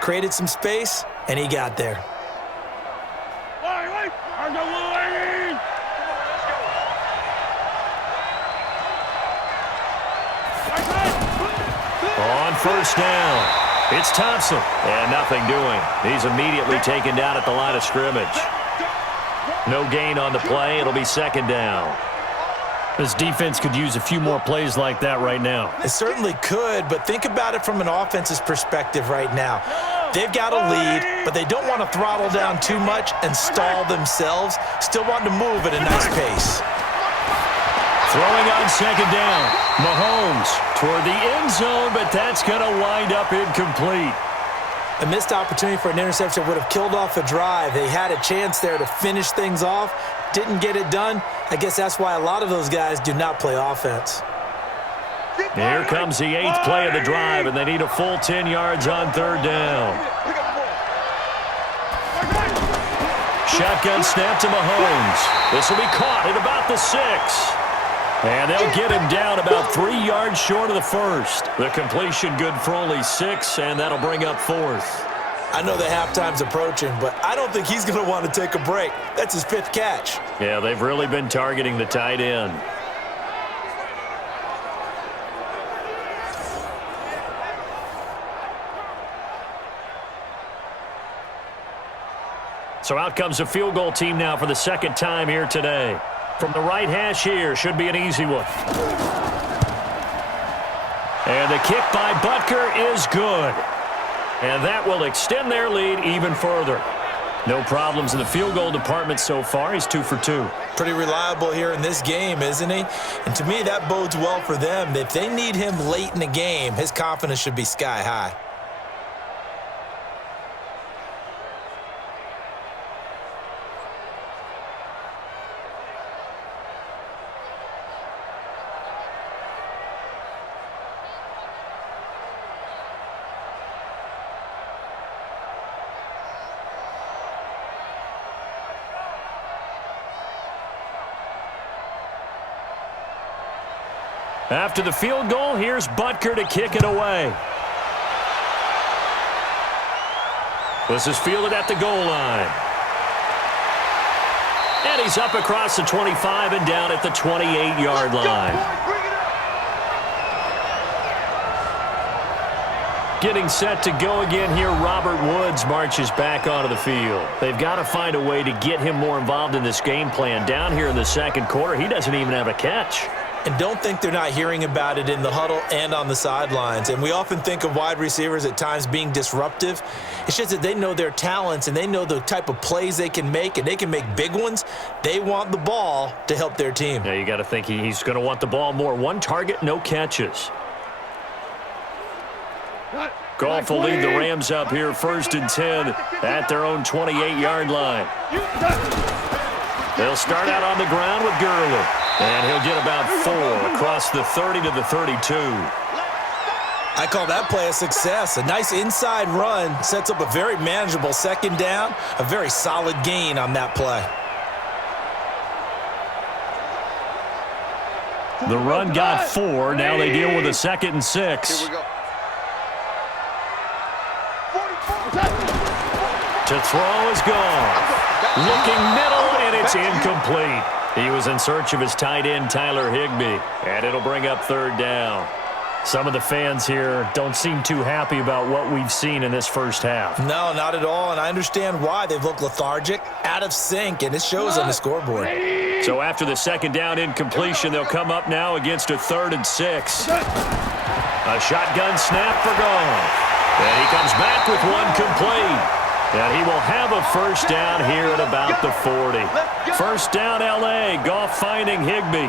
created some space, and he got there. On first down. It's Thompson, and nothing doing. He's immediately taken down at the line of scrimmage. No gain on the play. It'll be second down. This defense could use a few more plays like that right now. It certainly could, but think about it from an offense's perspective right now. They've got a lead, but they don't want to throttle down too much and stall themselves. Still want to move at a nice pace. Throwing on second down. Mahomes toward the end zone, but that's going to wind up incomplete. A missed opportunity for an interception would have killed off a drive. They had a chance there to finish things off. Didn't get it done. I guess that's why a lot of those guys do not play offense. Here comes the 8th play of the drive, and they need a full 10 yards on third down. Shotgun snap to Mahomes. This will be caught at about the 6. And they'll get him down about 3 yards short of the first. The completion good for only 6, and that'll bring up 4th. I know the halftime's approaching, but I don't think he's going to want to take a break. That's his 5th catch. Yeah, they've really been targeting the tight end. So out comes a field goal team now for the second time here today. From the right hash here, should be an easy one. And the kick by Butker is good. And that will extend their lead even further. No problems in the field goal department so far. He's 2 for 2. Pretty reliable here in this game, isn't he? And to me, that bodes well for them. If they need him late in the game, his confidence should be sky high. After the field goal, here's Butker to kick it away. This is fielded at the goal line. And he's up across the 25 and down at the 28-yard line. Getting set to go again here, Robert Woods marches back onto the field. They've got to find a way to get him more involved in this game plan. Down here in the second quarter, he doesn't even have a catch. And don't think they're not hearing about it in the huddle and on the sidelines. And we often think of wide receivers at times being disruptive. It's just that they know their talents and they know the type of plays they can make, and they can make big ones. They want the ball to help their team. Yeah, you got to think he's going to want the ball more. 1 target, no catches. Goff will lead the Rams up here 1st and 10 at their own 28-yard line. They'll start out on the ground with Gurley. And he'll get about 4 across the 30 to the 32. I call that play a success. A nice inside run sets up a very manageable second down, a very solid gain on that play. The run got 4. Now they deal with a 2nd and 6. Here we go. To throw is gone. Looking middle, and it's incomplete. He was in search of his tight end, Tyler Higbee, and it'll bring up 3rd down. Some of the fans here don't seem too happy about what we've seen in this first half. No, not at all, and I understand why. They've looked lethargic, out of sync, and it shows on the scoreboard. So after the 2nd down incompletion, they'll come up now against a 3rd and 6. A shotgun snap for Goff. And he comes back with 1 complete. And he will have a 1st down here at about the 40. 1st down, L.A. Goff finding Higbee.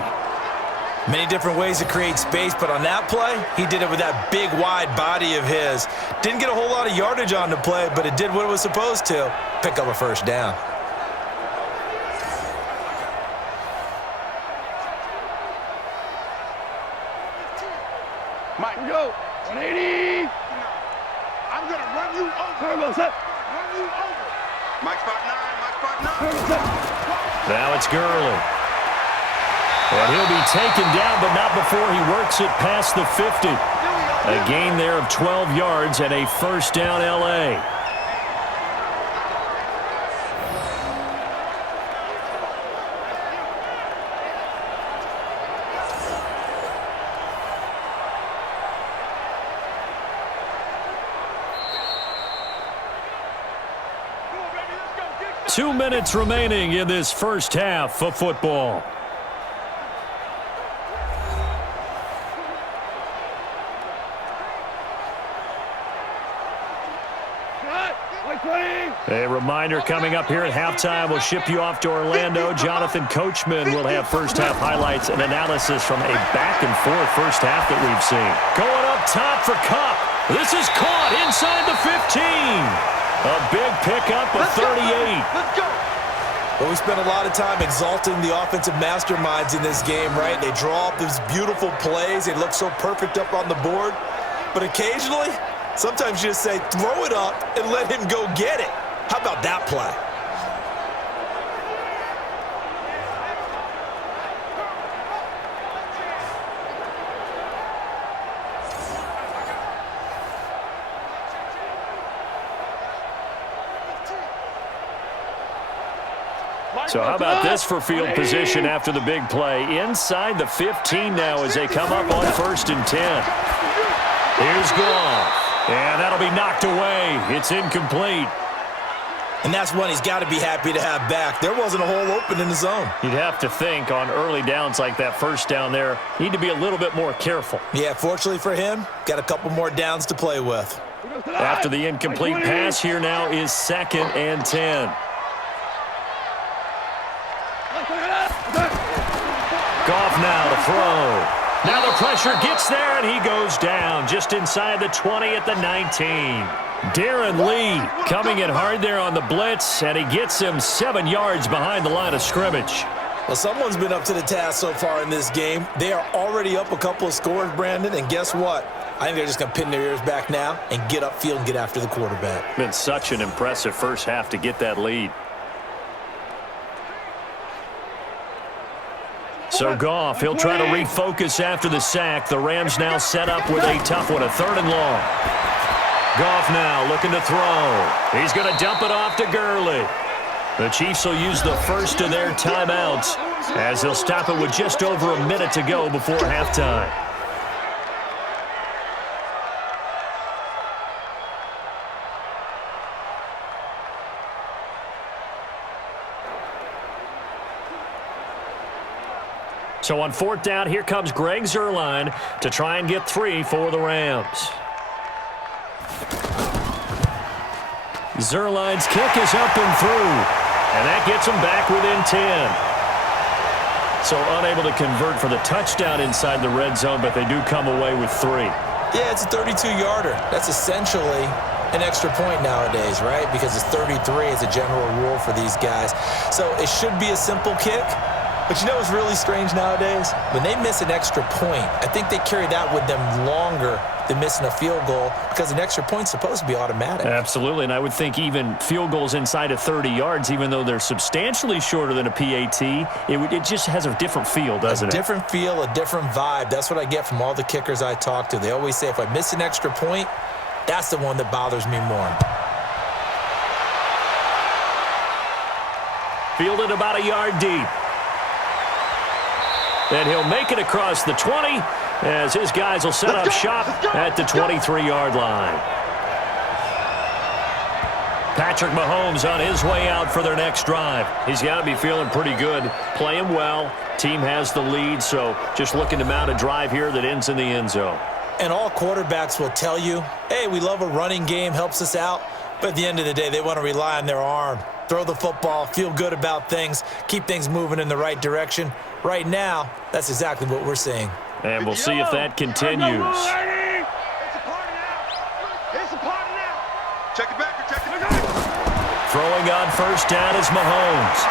Many different ways to create space, but on that play, he did it with that big, wide body of his. Didn't get a whole lot of yardage on the play, but it did what it was supposed to, pick up a 1st down. Mike, go. 180. I'm going to run you over. Run you over. Mike spot 9. Mike spot 9. Now it's Gurley. And he'll be taken down, but not before he works it past the 50. A gain there of 12 yards and a 1st down, L.A. Two minutes remaining in this first half of football. A reminder coming up here at halftime. We'll ship you off to Orlando. Jonathan Coachman will have first half highlights and analysis from a back-and-forth first half that we've seen. Going up top for Kupp. This is caught inside the 15. A big pickup of 38. Let's go. Well, we spent a lot of time exalting the offensive masterminds in this game, right? They draw up these beautiful plays. They look so perfect up on the board. But occasionally, sometimes you just say, throw it up and let him go get it. How about that play? So how about this for field position after the big play? Inside the 15 now as they come up on 1st and 10. Here's Goff. And that'll be knocked away. It's incomplete. And that's one he's got to be happy to have back. There wasn't a hole open in the zone. You'd have to think on early downs like that 1st down there, need to be a little bit more careful. Yeah, fortunately for him, got a couple more downs to play with. After the incomplete pass, here now is 2nd and 10. Goff now to throw. Now the pressure gets there, and he goes down just inside the 20 at the 19. Darren Lee coming in hard there on the blitz, and he gets him 7 yards behind the line of scrimmage. Well, someone's been up to the task so far in this game. They are already up a couple of scores, Brandon, and guess what? I think they're just going to pin their ears back now and get upfield and get after the quarterback. Been such an impressive first half to get that lead. So Goff, he'll try to refocus after the sack. The Rams now set up with a tough one, a 3rd and long. Goff now looking to throw. He's going to dump it off to Gurley. The Chiefs will use the first of their timeouts as they'll stop it with just over a minute to go before halftime. So on 4th down, here comes Greg Zuerlein to try and get 3 for the Rams. Zuerlein's kick is up and through, and that gets him back within 10. So unable to convert for the touchdown inside the red zone, but they do come away with 3. Yeah, it's a 32-yarder. That's essentially an extra point nowadays, right? Because it's 33 as a general rule for these guys. So it should be a simple kick. But you know what's really strange nowadays? When they miss an extra point, I think they carry that with them longer than missing a field goal because an extra point's supposed to be automatic. Absolutely, and I would think even field goals inside of 30 yards, even though they're substantially shorter than a PAT, it just has a different feel, doesn't it? A different feel, a different vibe. That's what I get from all the kickers I talk to. They always say if I miss an extra point, that's the one that bothers me more. Fielded about a yard deep. And he'll make it across the 20 as his guys will set up shop at the 23-yard line. Patrick Mahomes on his way out for their next drive. He's got to be feeling pretty good, playing well. Team has the lead, so just looking to mount a drive here that ends in the end zone. And all quarterbacks will tell you, hey, we love a running game, helps us out. But at the end of the day, they want to rely on their arm. Throw the football, feel good about things, keep things moving in the right direction. Right now, that's exactly what we're seeing. And we'll see if that continues. It's a party now. It's a party now. Check it back. Check it back. Throwing on first down is Mahomes.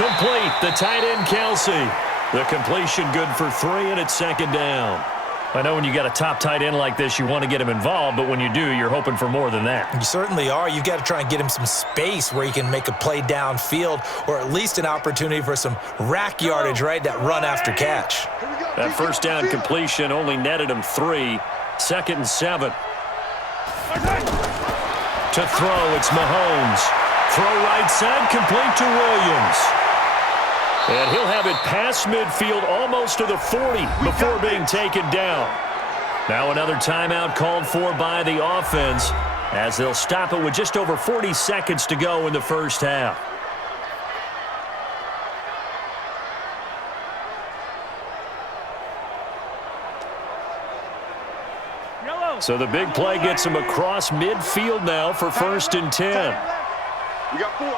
Complete, the tight end Kelsey. The completion good for 3, and it's 2nd down. I know when you got a top tight end like this, you want to get him involved, but when you do, you're hoping for more than that. You certainly are. You've got to try and get him some space where he can make a play downfield or at least an opportunity for some rack yardage, right? That run after catch. That first down completion only netted him 3. 2nd and 7. To throw, it's Mahomes. Throw right side, complete to Williams. And he'll have it past midfield almost to the 40 before being taken down. Now another timeout called for by the offense as they'll stop it with just over 40 seconds to go in the first half. So the big play gets him across midfield now for 1st and 10. We got 4.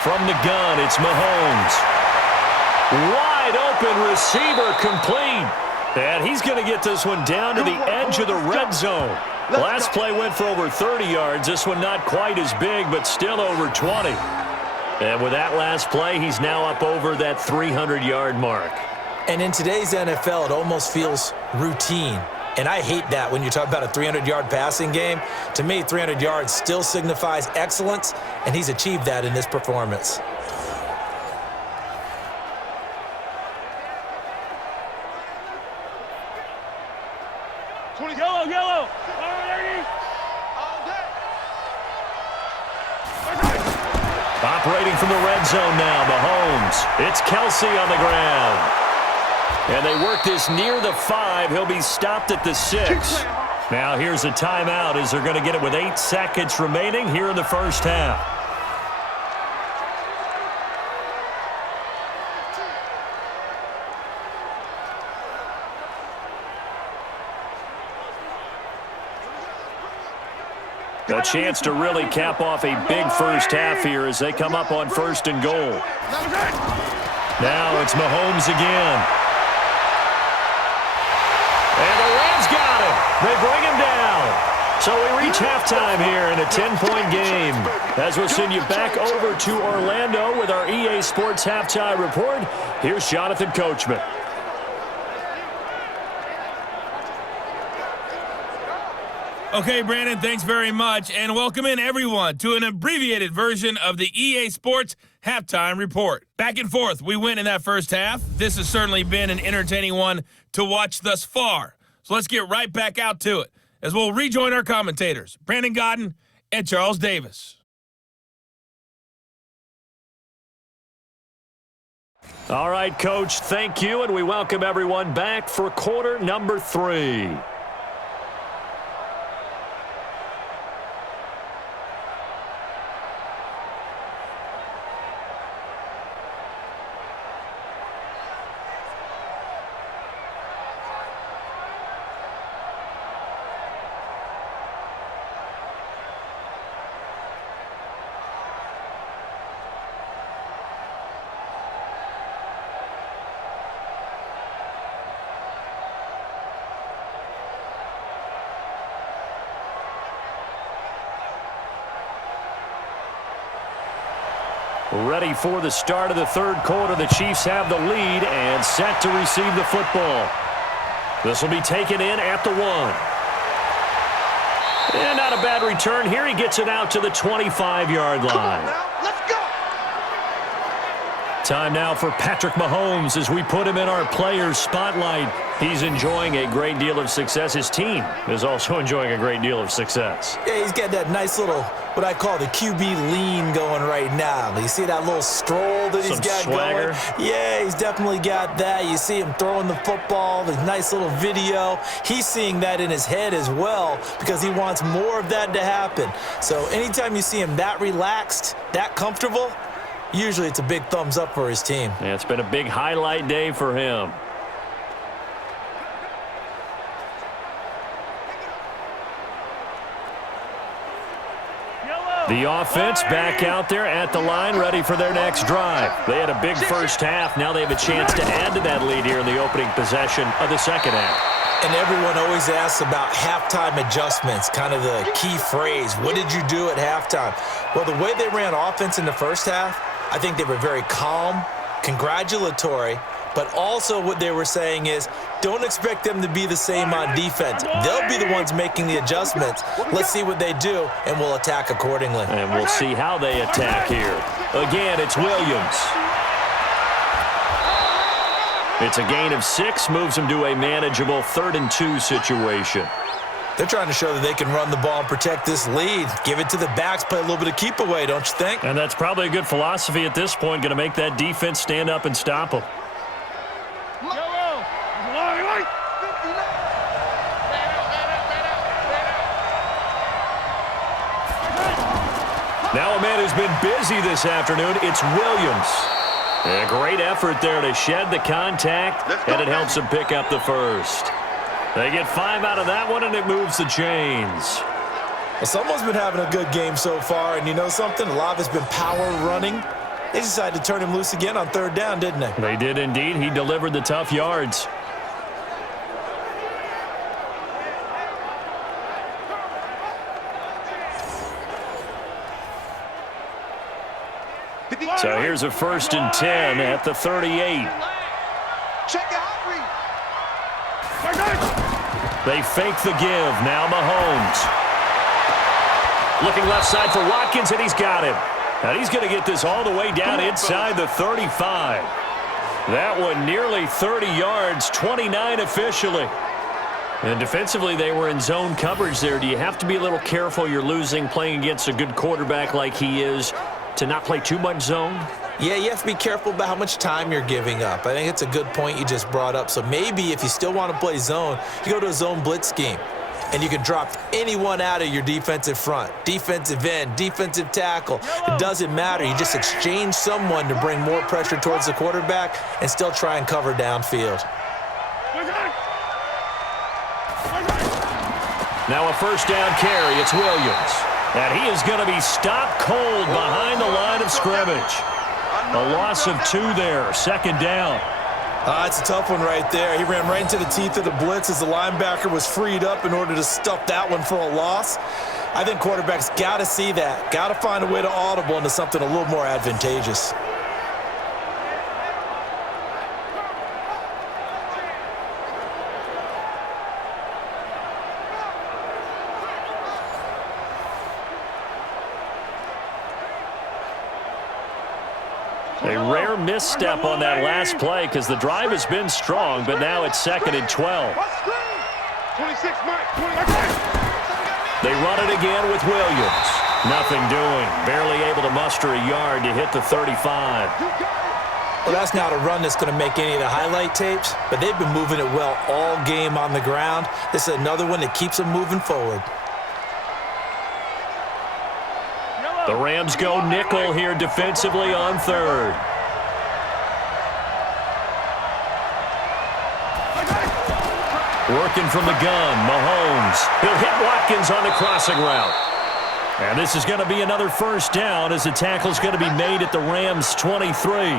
From the gun, it's Mahomes. Wide open receiver complete. And he's going to get this one down to the edge of the red zone. Last play went for over 30 yards. This one not quite as big, but still over 20. And with that last play, he's now up over that 300-yard mark. And in today's NFL, it almost feels routine. And I hate that when you talk about a 300-yard passing game. To me, 300 yards still signifies excellence, and he's achieved that in this performance. Yellow. Operating from the red zone now, Mahomes. It's Kelsey on the ground. And they work this near the 5. He'll be stopped at the 6. Now here's a timeout as they're going to get it with 8 seconds remaining here in the first half. A chance to really cap off a big first half here as they come up on 1st and goal. Now it's Mahomes again. And the Rams got him. They bring him down. So we reach halftime here in a 10-point game. As we'll send you back over to Orlando with our EA Sports Halftime Report, here's Jonathan Coachman. Okay, Brandon, thanks very much, and welcome in everyone to an abbreviated version of the EA Sports Halftime Report. Back and forth, we went in that first half. This has certainly been an entertaining one to watch thus far. So let's get right back out to it as we'll rejoin our commentators, Brandon Godden and Charles Davis. All right, Coach, thank you, and we welcome everyone back for quarter number 3. Ready for the start of the third quarter. The Chiefs have the lead and set to receive the football. This will be taken in at the 1. And not a bad return here. He gets it out to the 25-yard line. Let's go. Time now for Patrick Mahomes as we put him in our players' spotlight. He's enjoying a great deal of success. His team is also enjoying a great deal of success. Yeah, he's got that nice little, what I call the QB lean going right now. You see that little stroll that he's got swagger going? Yeah, he's definitely got that. You see him throwing the football, the nice little video. He's seeing that in his head as well because he wants more of that to happen. So anytime you see him that relaxed, that comfortable, usually it's a big thumbs up for his team. Yeah, it's been a big highlight day for him. The offense back out there at the line, ready for their next drive. They had a big first half. Now they have a chance to add to that lead here in the opening possession of the second half. And everyone always asks about halftime adjustments, kind of the key phrase. What did you do at halftime? Well, the way they ran offense in the first half, I think they were very calm, congratulatory, but also what they were saying is don't expect them to be the same on defense. They'll be the ones making the adjustments. Let's see what they do, and we'll attack accordingly. And we'll see how they attack here. Again, it's Williams. It's a gain of 6, moves them to a manageable 3rd and 2 situation. They're trying to show that they can run the ball and protect this lead. Give it to the backs, play a little bit of keep away, don't you think? And that's probably a good philosophy at this point, going to make that defense stand up and stop them. Now a man who's been busy this afternoon, it's Williams. A great effort there to shed the contact, and it helps them pick up the first. They get 5 out of that one, and it moves the chains. Well, someone's been having a good game so far, and you know something? A lot of it's been power running. They decided to turn him loose again on 3rd down, didn't they? They did indeed. He delivered the tough yards. So here's a 1st and 10 at the 38. Check it out, Reed. They fake the give. Now Mahomes. Looking left side for Watkins, and he's got him. And he's going to get this all the way down inside the 35. That one nearly 30 yards, 29 officially. And defensively, they were in zone coverage there. Do you have to be a little careful? You're losing, playing against a good quarterback like he is, to not play too much zone? Yeah, you have to be careful about how much time you're giving up. I think it's a good point you just brought up. So maybe if you still want to play zone, you go to a zone blitz scheme. And you can drop anyone out of your defensive front. Defensive end, defensive tackle. It doesn't matter. You just exchange someone to bring more pressure towards the quarterback and still try and cover downfield. Now a 1st down carry. It's Williams. And he is going to be stopped cold behind the line of scrimmage. A loss of 2 there, second down. It's a tough one right there. He ran right into the teeth of the blitz as the linebacker was freed up in order to stuff that one for a loss. I think quarterbacks got to see that, got to find a way to audible into something a little more advantageous. A rare misstep on that last play because the drive has been strong, but now it's 2nd and 12. 26, Mike. They run it again with Williams. Nothing doing. Barely able to muster a yard to hit the 35. Well, that's not a run that's going to make any of the highlight tapes, but they've been moving it well all game on the ground. This is another one that keeps them moving forward. The Rams go nickel here defensively on 3rd. Working from the gun, Mahomes. He'll hit Watkins on the crossing route. And this is going to be another first down as the tackle's going to be made at the Rams' 23.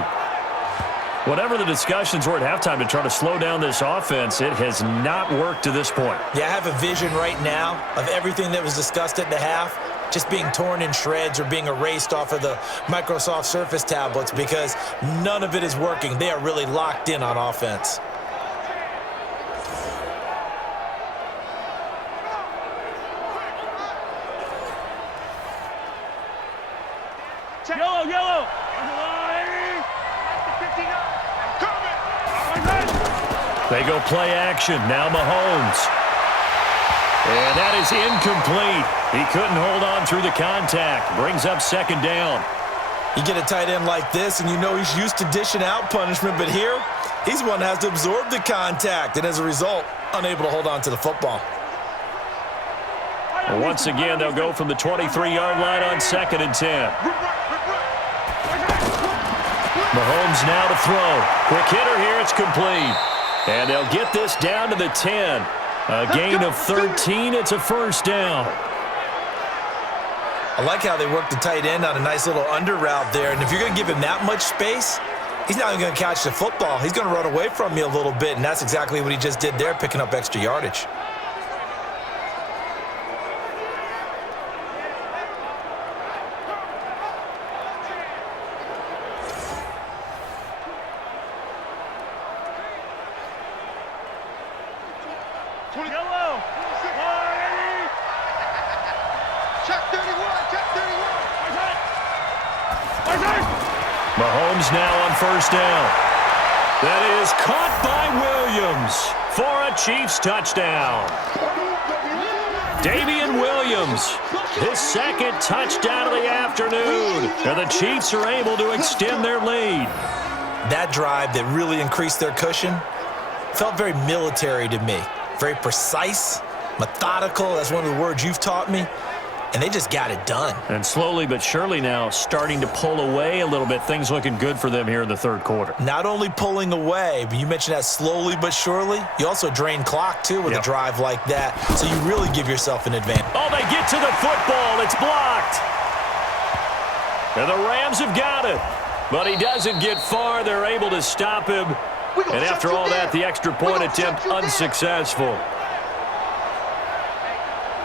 Whatever the discussions were at halftime to try to slow down this offense, it has not worked to this point. Yeah, I have a vision right now of everything that was discussed at the half just being torn in shreds or being erased off of the Microsoft Surface tablets because none of it is working. They are really locked in on offense. Yellow. They go play action. Now Mahomes. And that is incomplete. He couldn't hold on through the contact. Brings up 2nd down. You get a tight end like this, and you know he's used to dishing out punishment, but here, he's the one that has to absorb the contact, and as a result, unable to hold on to the football. Well, once again, they'll go from the 23-yard line on 2nd and 10. Mahomes now to throw. Quick hitter here, it's complete. And they'll get this down to the 10. A gain of 13, it's a first down. I like how they work the tight end on a nice little under route there, and if you're going to give him that much space, he's not even going to catch the football. He's going to run away from you a little bit, and that's exactly what he just did there, picking up extra yardage. Yellow. Check 31. Mahomes now on first down. That is caught by Williams for a Chiefs touchdown. Damian Williams, his 2nd touchdown of the afternoon. And the Chiefs are able to extend their lead. That drive that really increased their cushion felt very military to me. Very precise, methodical. That's one of the words you've taught me. And they just got it done. And slowly but surely now starting to pull away a little bit. Things looking good for them here in the 3rd quarter. Not only pulling away, but you mentioned that slowly but surely. You also drain clock, too, with a drive like that. So you really give yourself an advantage. Oh, they get to the football. It's blocked. And the Rams have got it. But he doesn't get far. They're able to stop him. And after all that, the extra point attempt unsuccessful.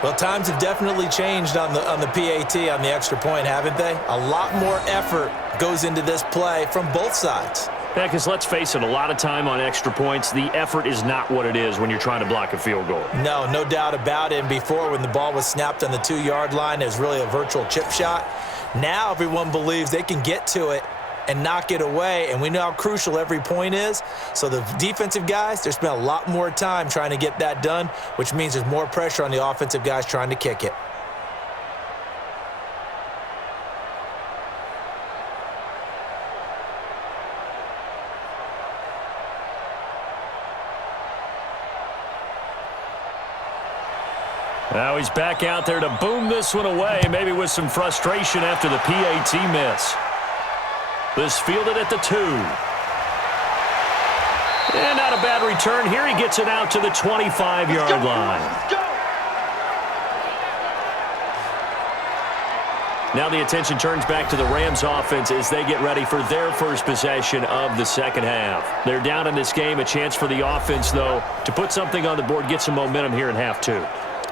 Well, times have definitely changed on the PAT, on the extra point, haven't they? A lot more effort goes into this play from both sides. Yeah, because let's face it, a lot of time on extra points, the effort is not what it is when you're trying to block a field goal. No doubt about it. And before, when the ball was snapped on the 2-yard line, it was really a virtual chip shot. Now everyone believes they can get to it and knock it away, and we know how crucial every point is. So the defensive guys, they spent a lot more time trying to get that done, which means there's more pressure on the offensive guys trying to kick it. Now he's back out there to boom this one away, maybe with some frustration after the PAT miss. This fielded at the 2. And not a bad return here. He gets it out to the 25-yard line. Now the attention turns back to the Rams offense as they get ready for their first possession of the second half. They're down in this game. A chance for the offense, though, to put something on the board, get some momentum here in half two.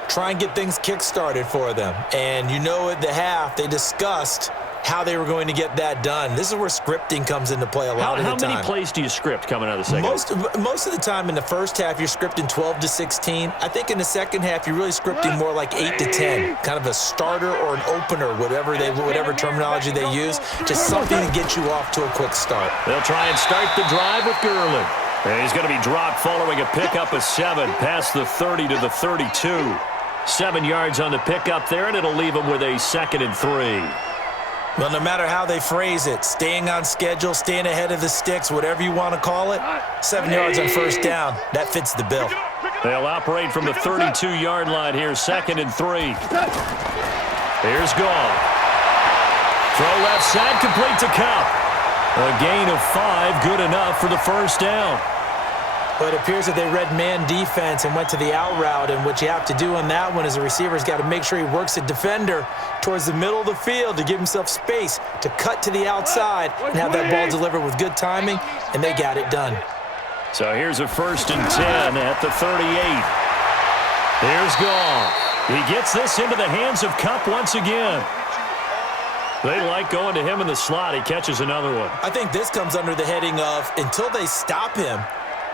Try and get things kick-started for them. And you know at the half, they discussed how they were going to get that done. This is where scripting comes into play a lot of the time. How many plays do you script coming out of the second half? Most of the time in the first half, you're scripting 12 to 16. I think in the second half, you're really scripting more like 8 to 10, kind of a starter or an opener, whatever terminology they use, just something to get you off to a quick start. They'll try and start the drive with Gurley. And he's going to be dropped following a pickup of 7 past the 30 to the 32. 7 yards on the pickup there, and it'll leave him with a 2nd and 3. Well, no matter how they phrase it, staying on schedule, staying ahead of the sticks, whatever you want to call it, 7 yards on first down, that fits the bill. They'll operate from the 32-yard line here, 2nd and 3. Here's Goff. Throw left side, complete to Cup. A gain of 5, good enough for the first down. But it appears that they read man defense and went to the out route, and what you have to do on that one is the receiver's got to make sure he works the defender towards the middle of the field to give himself space to cut to the outside and have that ball delivered with good timing, and they got it done. So here's a 1st and 10 at the 38. Here's Goff. He gets this into the hands of Cup once again. They like going to him in the slot. He catches another one. I think this comes under the heading of until they stop him,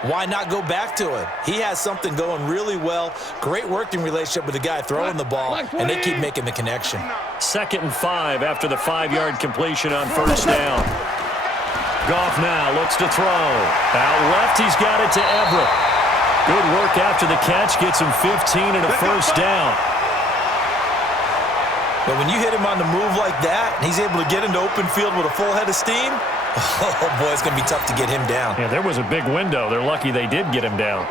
why not go back to it? He has something going really well. Great working relationship with the guy throwing the ball, and they keep making the connection. 2nd and 5 after the 5-yard completion on first down. Goff now looks to throw. Out left, he's got it to Everett. Good work after the catch. Gets him 15 and a first down. But when you hit him on the move like that, and he's able to get into open field with a full head of steam, oh, boy, it's going to be tough to get him down. Yeah, there was a big window. They're lucky they did get him down.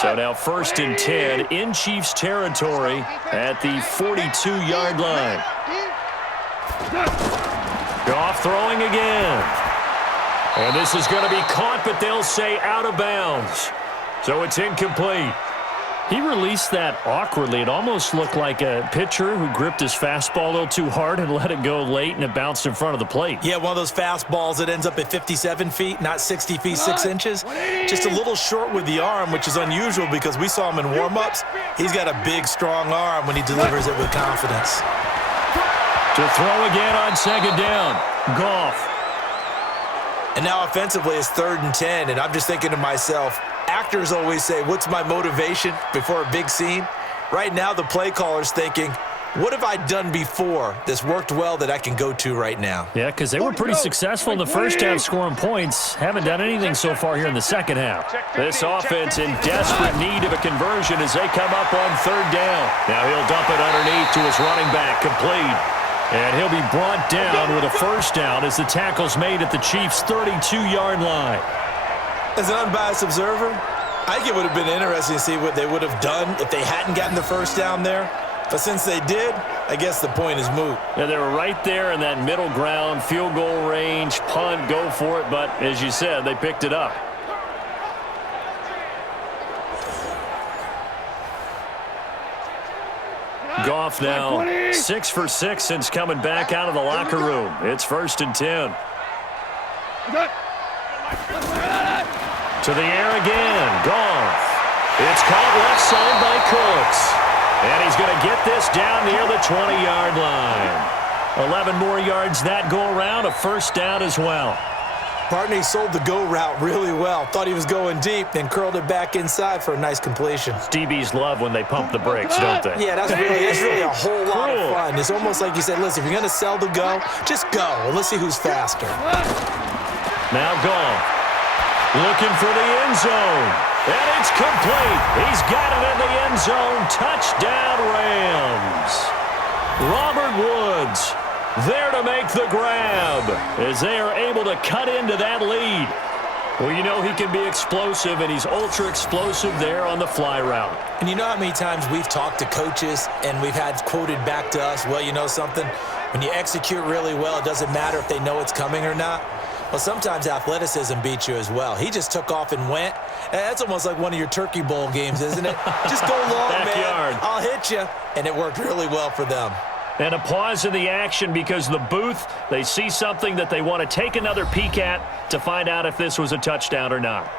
So now 1st and 10 in Chiefs territory at the 42-yard line. Goff throwing again. And this is going to be caught, but they'll say out of bounds. So it's incomplete. He released that awkwardly. It almost looked like a pitcher who gripped his fastball a little too hard and let it go late, and it bounced in front of the plate. Yeah, one of those fastballs that ends up at 57 feet, not 60 feet, 6 inches. Just a little short with the arm, which is unusual because we saw him in warm-ups. He's got a big, strong arm when he delivers it with confidence. To throw again on 2nd down. Goff. And now offensively it's 3rd and 10, and I'm just thinking to myself, actors always say, what's my motivation before a big scene? Right now the play caller's thinking, what have I done before that's worked well that I can go to right now? Yeah, because they were pretty successful in the first half scoring points. Haven't done anything so far here in the second half. This offense in desperate need of a conversion as they come up on 3rd down. Now he'll dump it underneath to his running back, complete. And he'll be brought down with a first down as the tackle's made at the Chiefs' 32-yard line. As an unbiased observer, I think it would have been interesting to see what they would have done if they hadn't gotten the first down there. But since they did, I guess the point is moot. Yeah, they were right there in that middle ground, field goal range, punt, go for it. But as you said, they picked it up. Goff now 6 for 6 since coming back out of the locker room. It's 1st and 10. To the air again. Goff. It's caught left side by Cooks. And he's going to get this down near the 20-yard line. 11 more yards that go around, a first down as well. Partner, he sold the go route really well. Thought he was going deep, then curled it back inside for a nice completion. DBs love when they pump the brakes, don't they? Yeah, that's really a whole lot of fun. It's almost like you said, listen, if you're going to sell the go, just go, and let's see who's faster. Now Goff, looking for the end zone, and it's complete. He's got it in the end zone. Touchdown, Rams. Robert Woods there to make the grab as they are able to cut into that lead. Well, you know he can be explosive, and he's ultra-explosive there on the fly route. And you know how many times we've talked to coaches and we've had quoted back to us, well, you know something? When you execute really well, it doesn't matter if they know it's coming or not. Well, sometimes athleticism beats you as well. He just took off and went. That's almost like one of your Turkey Bowl games, isn't it? Just go long, man. I'll hit you. And it worked really well for them. And a pause in the action because the booth, they see something that they want to take another peek at to find out if this was a touchdown or not.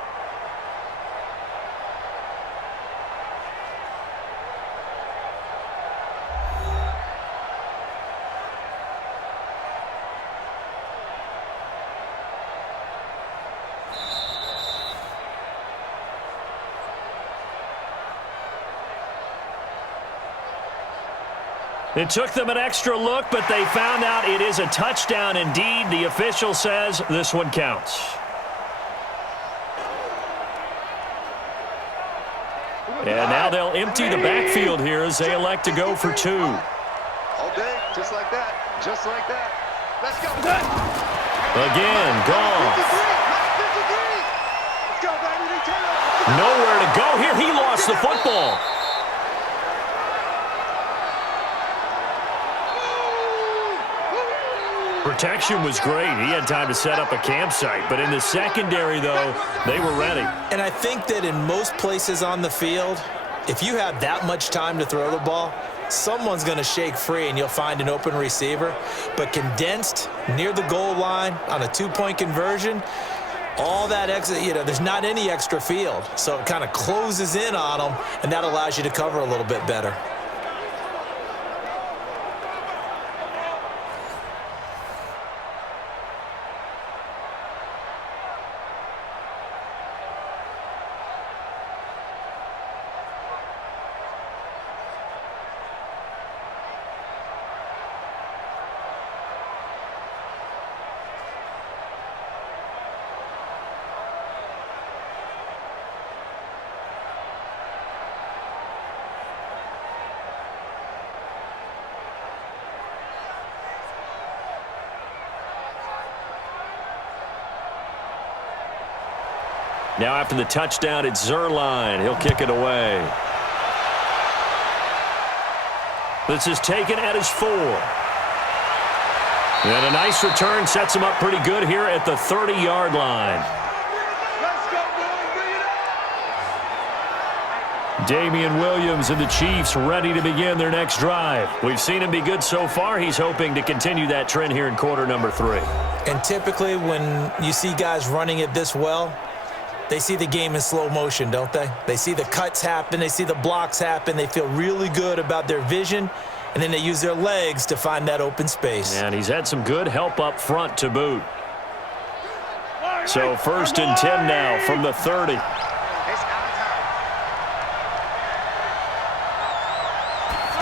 It took them an extra look, but they found out it is a touchdown indeed. The official says this one counts. And now they'll empty the backfield here as they elect to go for 2. All day, just like that. Just like that. Let's go. Again, gone. Let's go, baby. Nowhere to go here. He lost the football. Protection was great. He had time to set up a campsite. But in the secondary, though, they were ready. And I think that in most places on the field, if you have that much time to throw the ball, someone's going to shake free and you'll find an open receiver. But condensed near the goal line on a 2-point conversion, all that extra, there's not any extra field. So it kind of closes in on them, and that allows you to cover a little bit better. Now after the touchdown, it's Zerline. He'll kick it away. This is taken at his 4. And a nice return sets him up pretty good here at the 30-yard line. Let's go, boys. Bring it up. Damian Williams and the Chiefs ready to begin their next drive. We've seen him be good so far. He's hoping to continue that trend here in quarter number 3. And typically when you see guys running it this well, they see the game in slow motion, don't they? They see the cuts happen. They see the blocks happen. They feel really good about their vision, and then they use their legs to find that open space. And he's had some good help up front to boot. So 1st and 10 now from the 30. It's our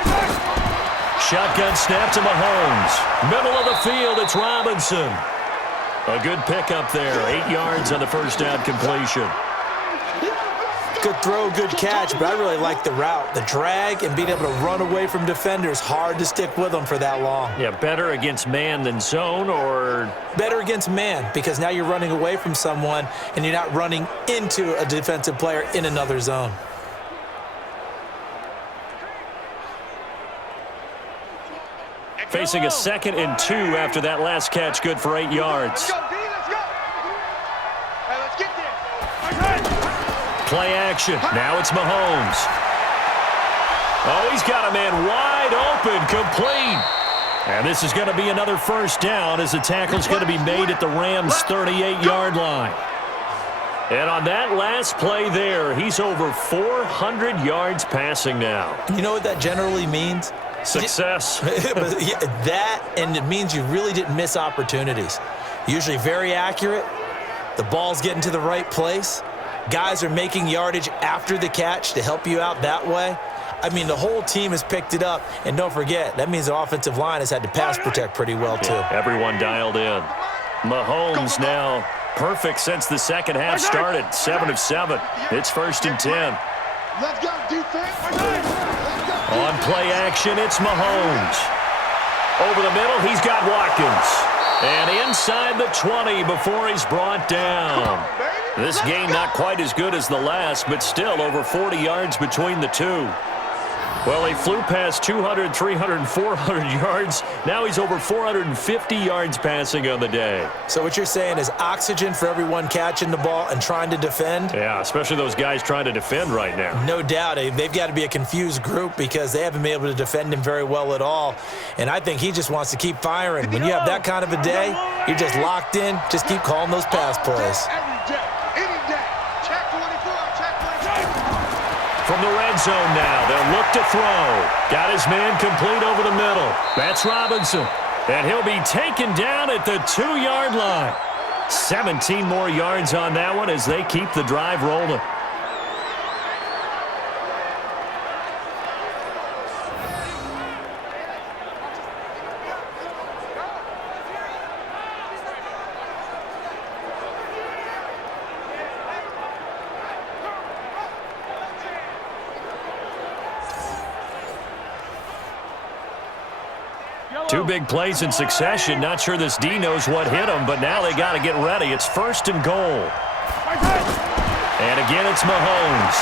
time. Shotgun snap to Mahomes. Middle of the field, it's Robinson. A good pickup there. 8 yards on the first down completion. Good throw, good catch, but I really like the route. The drag and being able to run away from defenders, hard to stick with them for that long. Yeah, better against man than zone, or? Better against man, because now you're running away from someone and you're not running into a defensive player in another zone. Facing a 2nd and 2 after that last catch, good for 8 yards. Let's go, D. Let's go. Hey, let's get there. Play action. Now it's Mahomes. Oh, he's got a man wide open, complete. And this is going to be another first down as the tackle's going to be made at the Rams' 38-yard line. And on that last play there, he's over 400 yards passing now. You know what that generally means? Success. That, and it means you really didn't miss opportunities. Usually very accurate. The ball's getting to the right place. Guys are making yardage after the catch to help you out that way. I mean, the whole team has picked it up. And don't forget, that means the offensive line has had to pass protect pretty well, too. Yeah, everyone dialed in. Mahomes now perfect since the second half started. 7 of 7. It's 1st and 10. Let's go, defense. On play action, it's Mahomes. Over the middle, he's got Watkins. And inside the 20 before he's brought down. This game not quite as good as the last, but still over 40 yards between the two. Well, he flew past 200, 300, 400 yards. Now he's over 450 yards passing on the day. So what you're saying is oxygen for everyone catching the ball and trying to defend? Yeah, especially those guys trying to defend right now. No doubt. They've got to be a confused group because they haven't been able to defend him very well at all. And I think he just wants to keep firing. When you have that kind of a day, you're just locked in. Just keep calling those pass plays. Every day, any day. Check 24, check 24. From the red zone now, they'll look to throw. Got his man complete over the middle. That's Robinson. And he'll be taken down at the 2-yard line. 17 more yards on that one as they keep the drive rolling. Two big plays in succession. Not sure this D knows what hit him, but now they got to get ready. It's 1st and goal. And again, it's Mahomes.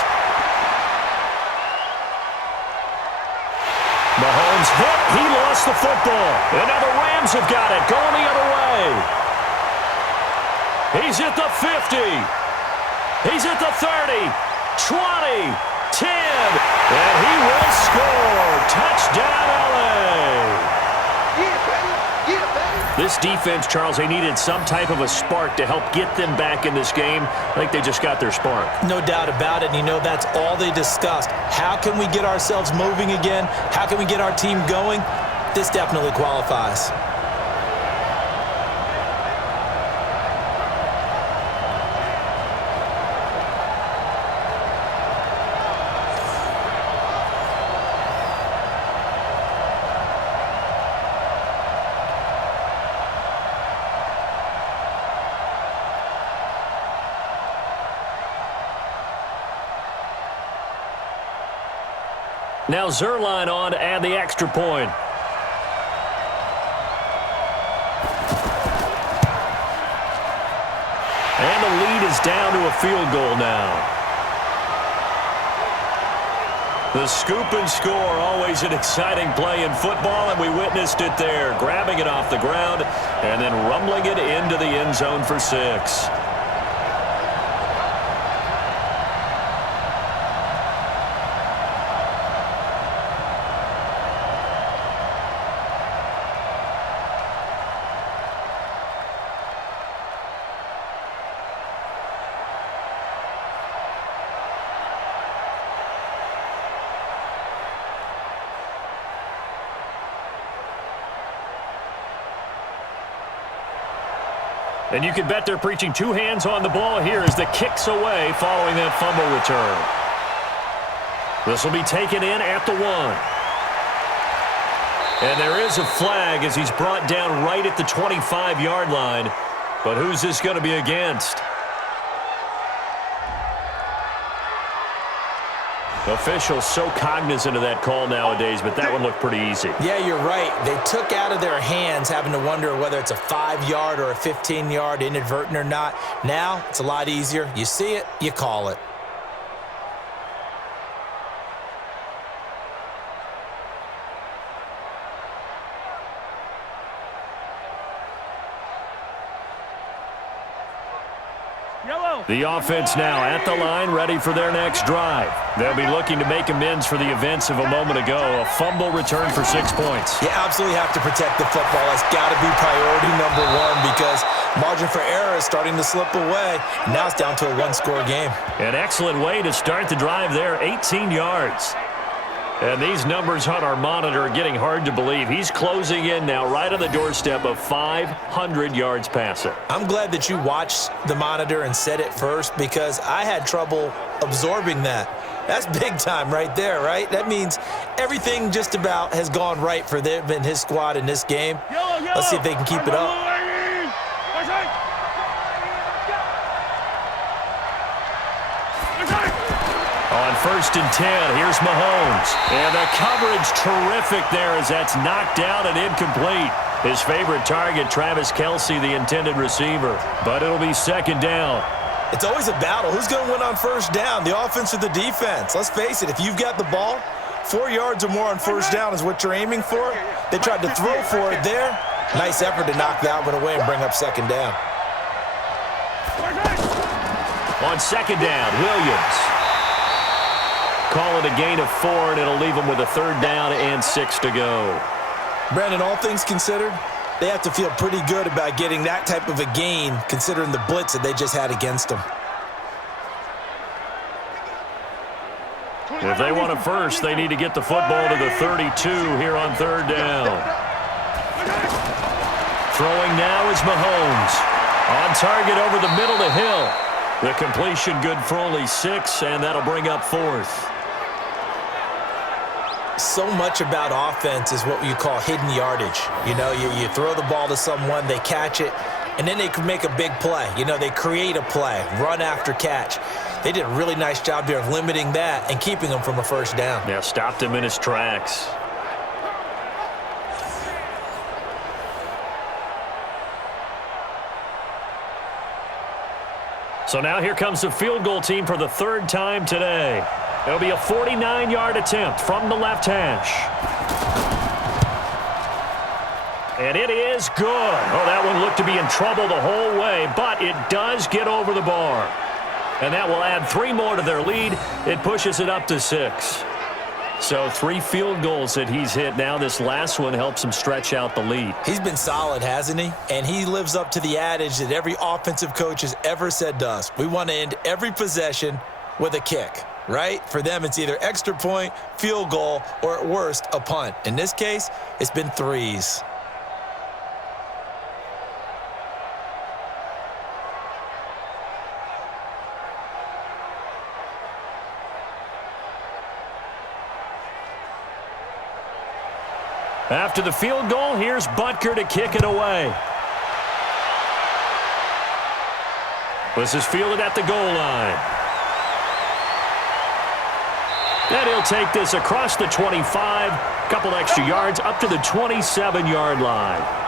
Mahomes hit. He lost the football. And now the Rams have got it. Going the other way. He's at the 50. He's at the 30. 20. 10. And he will score. Touchdown, LA. This defense, Charles, they needed some type of a spark to help get them back in this game. I think they just got their spark. No doubt about it. And you know, that's all they discussed. How can we get ourselves moving again? How can we get our team going? This definitely qualifies. Now Zerline on to add the extra point. And the lead is down to a field goal now. The scoop and score, always an exciting play in football, and we witnessed it there, grabbing it off the ground and then rumbling it into the end zone for 6. And you can bet they're preaching 2 hands on the ball here as the kick's away following that fumble return. This will be taken in at the 1. And there is a flag as he's brought down right at the 25-yard line. But who's this going to be against? Officials so cognizant of that call nowadays, but that one looked pretty easy. Yeah, you're right. They took out of their hands having to wonder whether it's a 5-yard or a 15-yard inadvertent or not. Now, it's a lot easier. You see it, you call it. The offense now at the line, ready for their next drive. They'll be looking to make amends for the events of a moment ago. A fumble return for 6 points. You absolutely have to protect the football. That's got to be priority number 1 because margin for error is starting to slip away. Now it's down to a 1-score game. An excellent way to start the drive there, 18 yards. And these numbers on our monitor are getting hard to believe. He's closing in now right on the doorstep of 500 yards passing. I'm glad that you watched the monitor and said it first because I had trouble absorbing that. That's big time right there, right? That means everything just about has gone right for them and his squad in this game. Let's see if they can keep it up. On 1st and 10, here's Mahomes. And the coverage terrific there as that's knocked down and incomplete. His favorite target, Travis Kelce, the intended receiver. But it'll be 2nd down. It's always a battle. Who's going to win on 1st down, the offense or the defense? Let's face it, if you've got the ball, 4 yards or more on first down is what you're aiming for. They tried to throw for it there. Nice effort to knock that one away and bring up second down. On second down, Williams. Call it a gain of 4, and it'll leave them with a third down and 6 to go. Brandon, all things considered, they have to feel pretty good about getting that type of a gain considering the blitz that they just had against them. If they want a first, they need to get the football to the 32 here on third down. Throwing now is Mahomes. On target over the middle to Hill. The completion good for only 6, and that'll bring up 4th. So much about offense is what you call hidden yardage. You know, you throw the ball to someone, they catch it, and then they can make a big play. You know, they create a play, run after catch. They did a really nice job here of limiting that and keeping him from a first down. Yeah, stopped him in his tracks. So now here comes the field goal team for the 3rd time today. It'll be a 49-yard attempt from the left hash. And it is good. Oh, that one looked to be in trouble the whole way, but it does get over the bar. And that will add 3 more to their lead. It pushes it up to 6. So 3 field goals that he's hit now. This last one helps him stretch out the lead. He's been solid, hasn't he? And he lives up to the adage that every offensive coach has ever said to us. We want to end every possession with a kick, right? For them, it's either extra point, field goal, or at worst, a punt. In this case, it's been 3s. After the field goal, here's Butker to kick it away. This is fielded at the goal line. And he'll take this across the 25, couple extra yards up to the 27-yard line.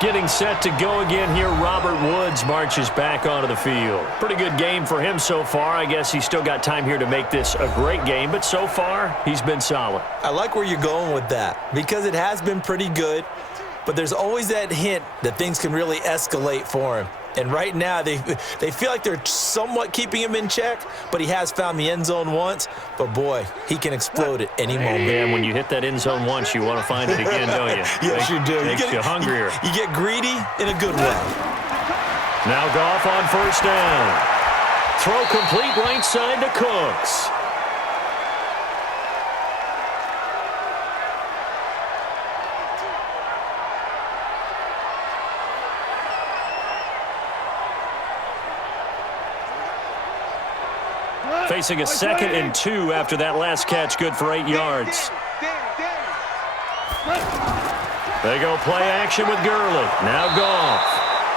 Getting set to go again here, Robert Woods marches back onto the field. Pretty good game for him so far. I guess he's still got time here to make this a great game, but so far, he's been solid. I like where you're going with that because it has been pretty good, but there's always that hint that things can really escalate for him. And right now, they feel like they're somewhat keeping him in check, but he has found the end zone once. But, boy, he can explode at any moment. And when you hit that end zone once, you want to find it again, don't you? Yes, you do. Makes you hungrier. You get greedy in a good way. Now Goff on first down. Throw complete right side to Cooks. Facing a 2nd and 2 after that last catch, good for 8 yards. They go play action with Gurley. Now Goff.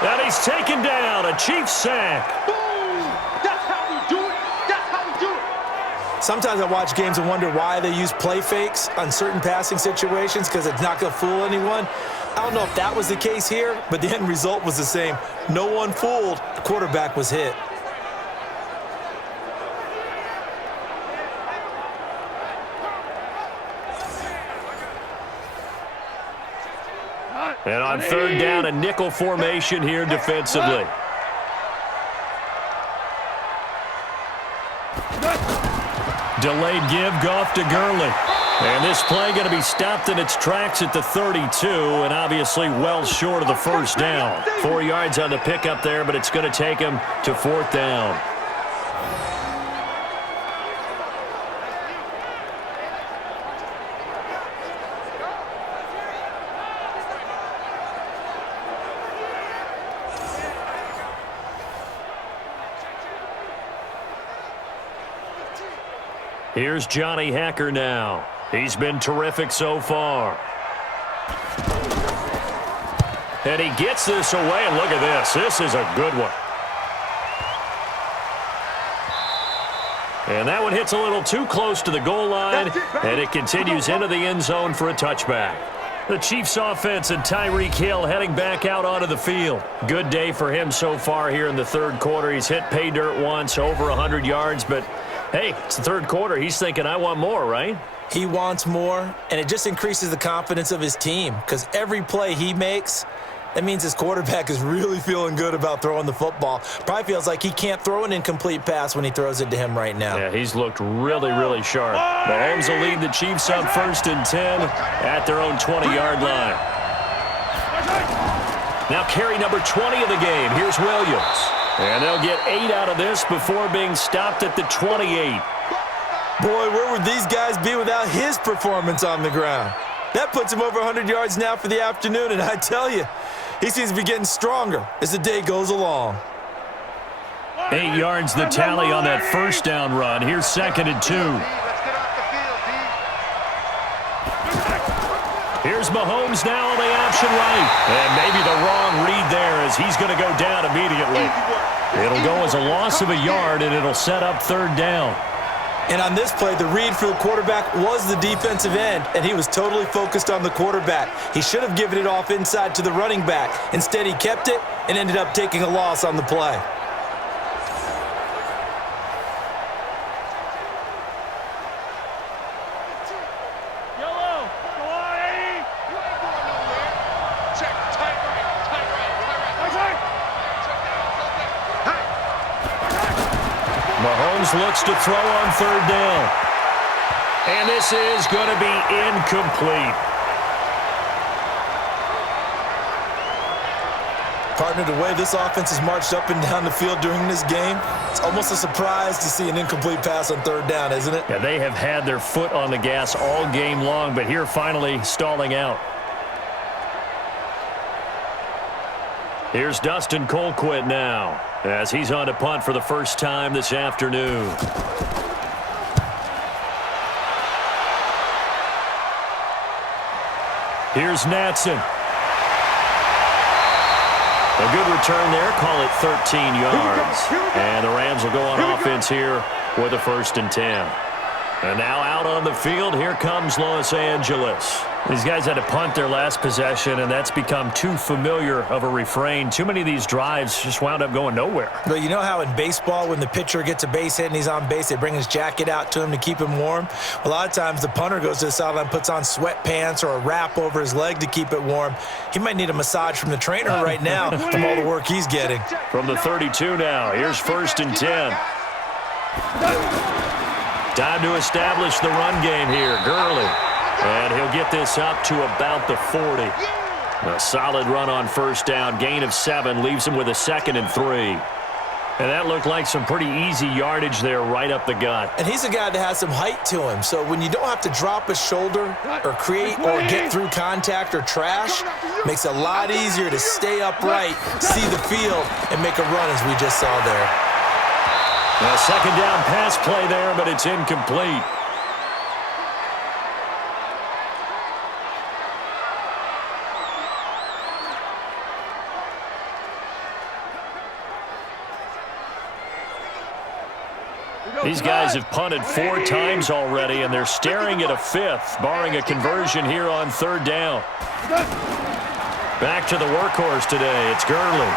And he's taken down. A Chiefs sack. That's how we do it. That's how we do it. Sometimes I watch games and wonder why they use play fakes on certain passing situations because it's not going to fool anyone. I don't know if that was the case here, but the end result was the same. No one fooled. The quarterback was hit. And on third down, a nickel formation here defensively. Delayed give, Goff to Gurley. And this play going to be stopped in its tracks at the 32, and obviously well short of the first down. 4 yards on the pickup there, but it's going to take him to 4th down. Here's Johnny Hacker now. He's been terrific so far. And he gets this away, and look at this. This is a good one. And that one hits a little too close to the goal line, and it continues into the end zone for a touchback. The Chiefs offense and Tyreek Hill heading back out onto the field. Good day for him so far here in the third quarter. He's hit pay dirt once, over 100 yards, but Hey, it's the third quarter. He's thinking, I want more, right? He wants more, and it just increases the confidence of his team because every play he makes, that means his quarterback is really feeling good about throwing the football. Probably feels like he can't throw an incomplete pass when he throws it to him right now. Yeah, he's looked really, really sharp. Mahomes will lead the Chiefs up 1st and 10 at their own 20-yard line. Now carry number 20 of the game. Here's Williams. And they'll get 8 out of this before being stopped at the 28. Boy, where would these guys be without his performance on the ground? That puts him over 100 yards now for the afternoon, and I tell you, he seems to be getting stronger as the day goes along. 8 yards the tally on that first down run. Here's 2nd and 2. Here's Mahomes now on the option right. And maybe the wrong read there as he's going to go down immediately. It'll go as a loss of a yard, and it'll set up 3rd down. And on this play, the read for the quarterback was the defensive end, and he was totally focused on the quarterback. He should have given it off inside to the running back. Instead, he kept it and ended up taking a loss on the play. Yellow. Go on, 80. Check. Tight right. Mahomes looks to throw on 3rd down. And this is going to be incomplete. Partner, the way this offense has marched up and down the field during this game, it's almost a surprise to see an incomplete pass on 3rd down, isn't it? Yeah, they have had their foot on the gas all game long, but here finally stalling out. Here's Dustin Colquitt now, as he's on to punt for the first time this afternoon. Here's Natson. A good return there, call it 13 yards. And the Rams will go on offense here with a 1st and 10. And now out on the field, here comes Los Angeles. These guys had to punt their last possession, and that's become too familiar of a refrain. Too many of these drives just wound up going nowhere. But you know how in baseball, when the pitcher gets a base hit and he's on base, they bring his jacket out to him to keep him warm? A lot of times the punter goes to the sideline, puts on sweatpants or a wrap over his leg to keep it warm. He might need a massage from the trainer right now from all the work he's getting. From the 32 now, here's 1st and 10. Time to establish the run game here. Gurley. And he'll get this up to about the 40. A solid run on 1st down. Gain of 7 leaves him with a 2nd and 3. And that looked like some pretty easy yardage there right up the gut. And he's a guy that has some height to him. So when you don't have to drop a shoulder or create or get through contact or trash, makes it a lot easier to stay upright, see the field, and make a run as we just saw there. A 2nd down pass play there, but it's incomplete. These guys have punted 4 times already, and they're staring at a 5th, barring a conversion here on 3rd down. Back to the workhorse today. It's Gurley.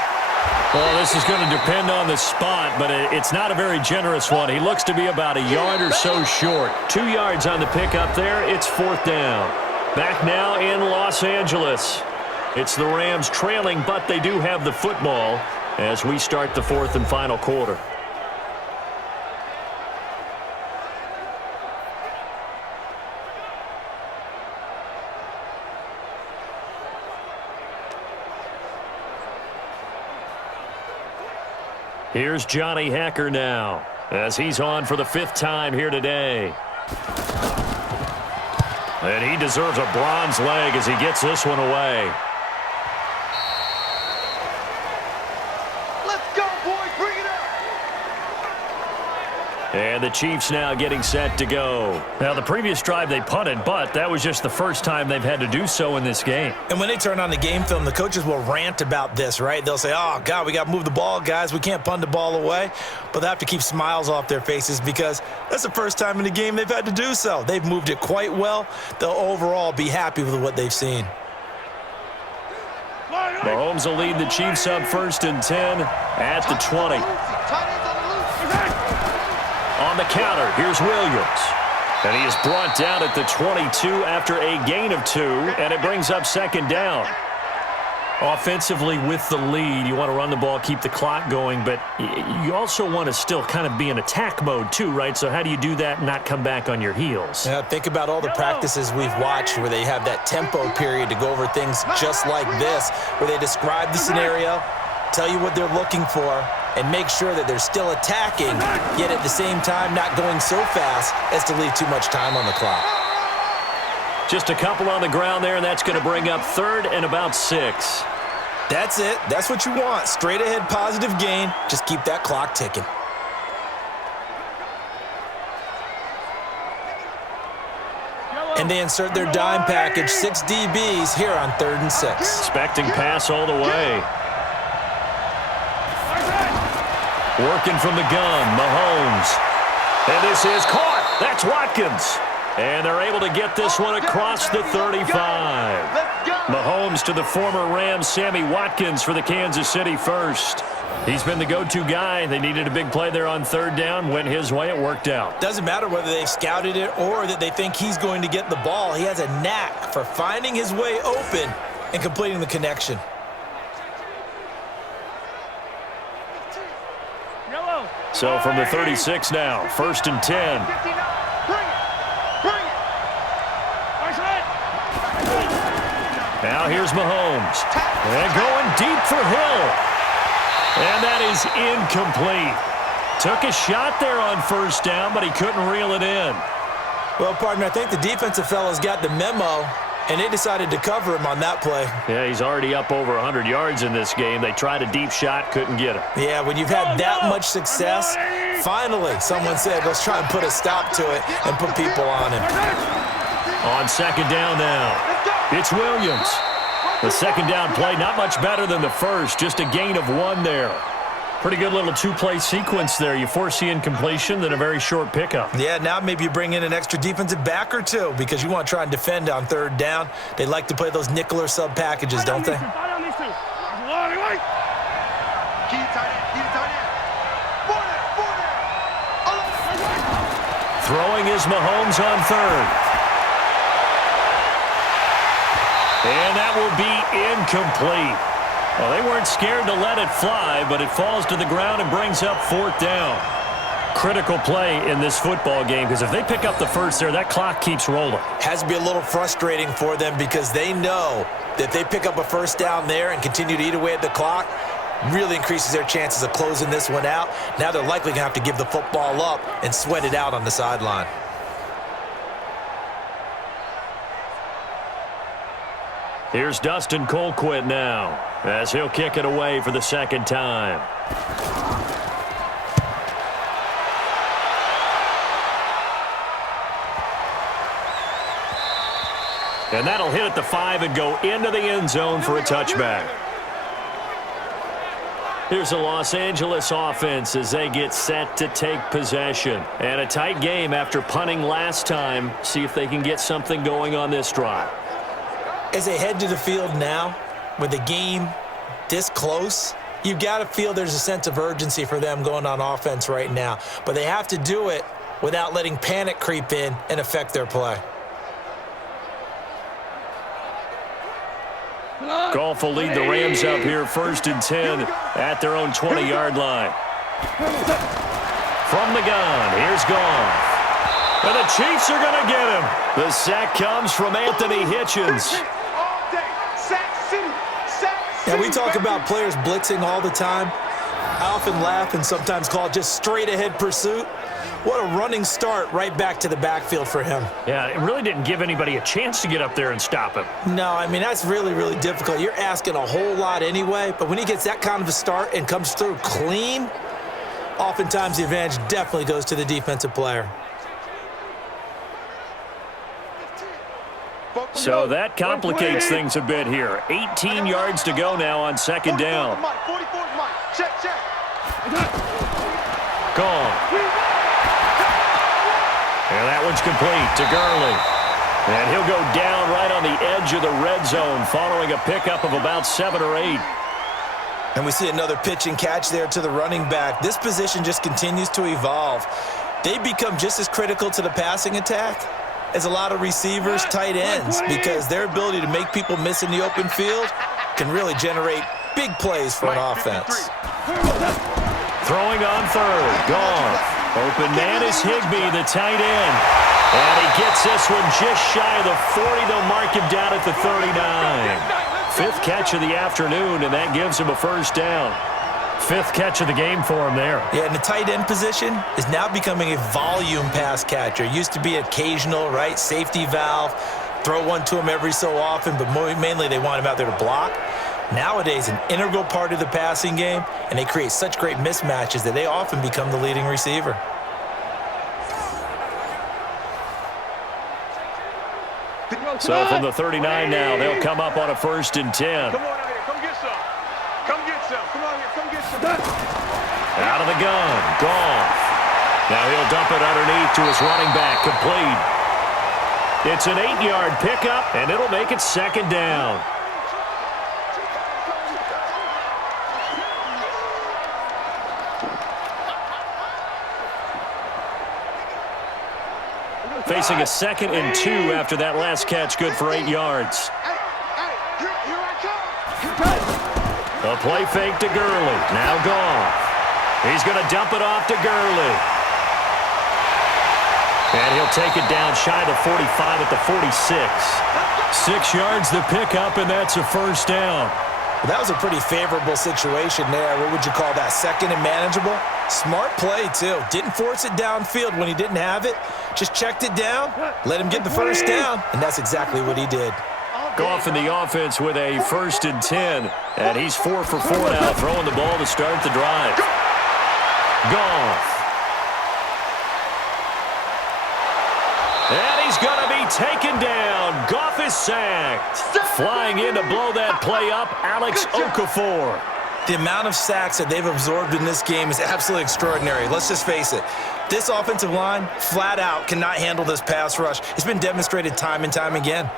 Well, this is going to depend on the spot, but it's not a very generous one. He looks to be about a yard or so short. 2 yards on the pickup there. It's 4th down. Back now in Los Angeles. It's the Rams trailing, but they do have the football as we start the 4th and final quarter. Here's Johnny Hacker now, as he's on for the 5th time here today. And he deserves a bronze leg as he gets this one away. Let's go, boys. Bring it up. And the Chiefs now getting set to go. Now, the previous drive they punted, but that was just the first time they've had to do so in this game. And when they turn on the game film, the coaches will rant about this, right? They'll say, oh, God, we got to move the ball, guys. We can't punt the ball away. But they have to keep smiles off their faces because that's the first time in the game they've had to do so. They've moved it quite well. They'll overall be happy with what they've seen. Mahomes will lead the Chiefs up 1st and 10 at the 20. On on the counter. Here's Williams. And he is brought down at the 22 after a gain of 2, and it brings up second down. Offensively with the lead, you want to run the ball, keep the clock going, but you also want to still kind of be in attack mode too, right? So how do you do that and not come back on your heels? Yeah, think about all the practices we've watched where they have that tempo period to go over things just like this, where they describe the scenario, tell you what they're looking for, and make sure that they're still attacking, yet at the same time not going so fast as to leave too much time on the clock. Just a couple on the ground there, and that's going to bring up 3rd and about 6. That's it. That's what you want. Straight ahead positive gain. Just keep that clock ticking. And they insert their dime package, 6 DBs here on 3rd and 6. Expecting pass all the way. Working from the gun, Mahomes. And this is caught. That's Watkins. And they're able to get this one across the 35. Mahomes to the former Rams, Sammy Watkins for the Kansas City first. He's been the go-to guy. They needed a big play there on 3rd down. Went his way. It worked out. Doesn't matter whether they've scouted it or that they think he's going to get the ball. He has a knack for finding his way open and completing the connection. So from the 36 now, 1st and 10. Now here's Mahomes. And going deep for Hill. And that is incomplete. Took a shot there on 1st down, but he couldn't reel it in. Well, partner, I think the defensive fellas got the memo, and they decided to cover him on that play. Yeah, he's already up over 100 yards in this game. They tried a deep shot, couldn't get him. Yeah, when you've had that much success, finally someone said, let's try and put a stop to it and put people on him. On 2nd down now, it's Williams. The 2nd down play, not much better than the first, just a gain of 1 there. Pretty good little 2-play sequence there. You force the incompletion, then a very short pickup. Yeah, now maybe you bring in an extra defensive back or 2 because you want to try and defend on 3rd down. They like to play those nickel or sub packages, don't they? Throwing is Mahomes on 3rd. And that will be incomplete. Well, they weren't scared to let it fly, but it falls to the ground and brings up 4th down. Critical play in this football game, because if they pick up the first there, that clock keeps rolling. Has to be a little frustrating for them because they know that if they pick up a 1st down there and continue to eat away at the clock, really increases their chances of closing this one out. Now they're likely going to have to give the football up and sweat it out on the sideline. Here's Dustin Colquitt now, as he'll kick it away for the 2nd time. And that'll hit at the 5 and go into the end zone for a touchback. Here's the Los Angeles offense as they get set to take possession. And a tight game after punting last time. See if they can get something going on this drive. As they head to the field now, with the game this close, you've got to feel there's a sense of urgency for them going on offense right now. But they have to do it without letting panic creep in and affect their play. Goff will lead the Rams up here 1st and 10 at their own 20-yard line. From the gun, here's Goff. And the Chiefs are going to get him. The sack comes from Anthony Hitchens. Yeah, we talk about players blitzing all the time. I often laugh and sometimes call it just straight-ahead pursuit. What a running start right back to the backfield for him. Yeah, it really didn't give anybody a chance to get up there and stop him. No, I mean, that's really, really difficult. You're asking a whole lot anyway, but when he gets that kind of a start and comes through clean, oftentimes the advantage definitely goes to the defensive player. So that complicates things a bit here. 18 yards to go now on 2nd down. Gone. And that one's complete to Gurley. And he'll go down right on the edge of the red zone following a pickup of about 7 or 8. And we see another pitch and catch there to the running back. This position just continues to evolve. they become just as critical to the passing attack as a lot of receivers, tight ends, because their ability to make people miss in the open field can really generate big plays for an offense. Throwing on third. Goff. Open man is Higbee, the tight end. And he gets this one just shy of the 40. They'll mark him down at the 39. Fifth catch of the afternoon, and that gives him a first down. Fifth catch of the game for him there. Yeah, and the tight end position is now becoming a volume pass catcher. It used to be occasional, right? Safety valve. Throw one to him every so often, but mainly they want him out there to block. Nowadays, an integral part of the passing game, and they create such great mismatches that they often become the leading receiver. So from the 39 now, they'll come up on a 1st and 10. Come on out here. Come get some. Come get some. Come on here. Come get some. Out of the gun. Goff. Now he'll dump it underneath to his running back. Complete. It's an 8-yard pickup, and it'll make it 2nd down. Facing a 2nd and 2 after that last catch, good for 8 yards. A play fake to Gurley. Now Goff. He's going to dump it off to Gurley. And he'll take it down shy of the 45 at the 46. 6 yards the pickup, and that's a first down. Well, that was a pretty favorable situation there. What would you call that? 2nd and manageable? Smart play, too. Didn't force it downfield when he didn't have it. Just checked it down, let him get the first down, and that's exactly what he did. Goff in the offense with a 1st and 10, and he's 4 for 4 now, throwing the ball to start the drive. Goff. And he's going to be taken down. Goff is sacked. Flying in to blow that play up, Alex Okafor. The amount of sacks that they've absorbed in this game is absolutely extraordinary. Let's just face it. This offensive line, flat out, cannot handle this pass rush. It's been demonstrated time and time again.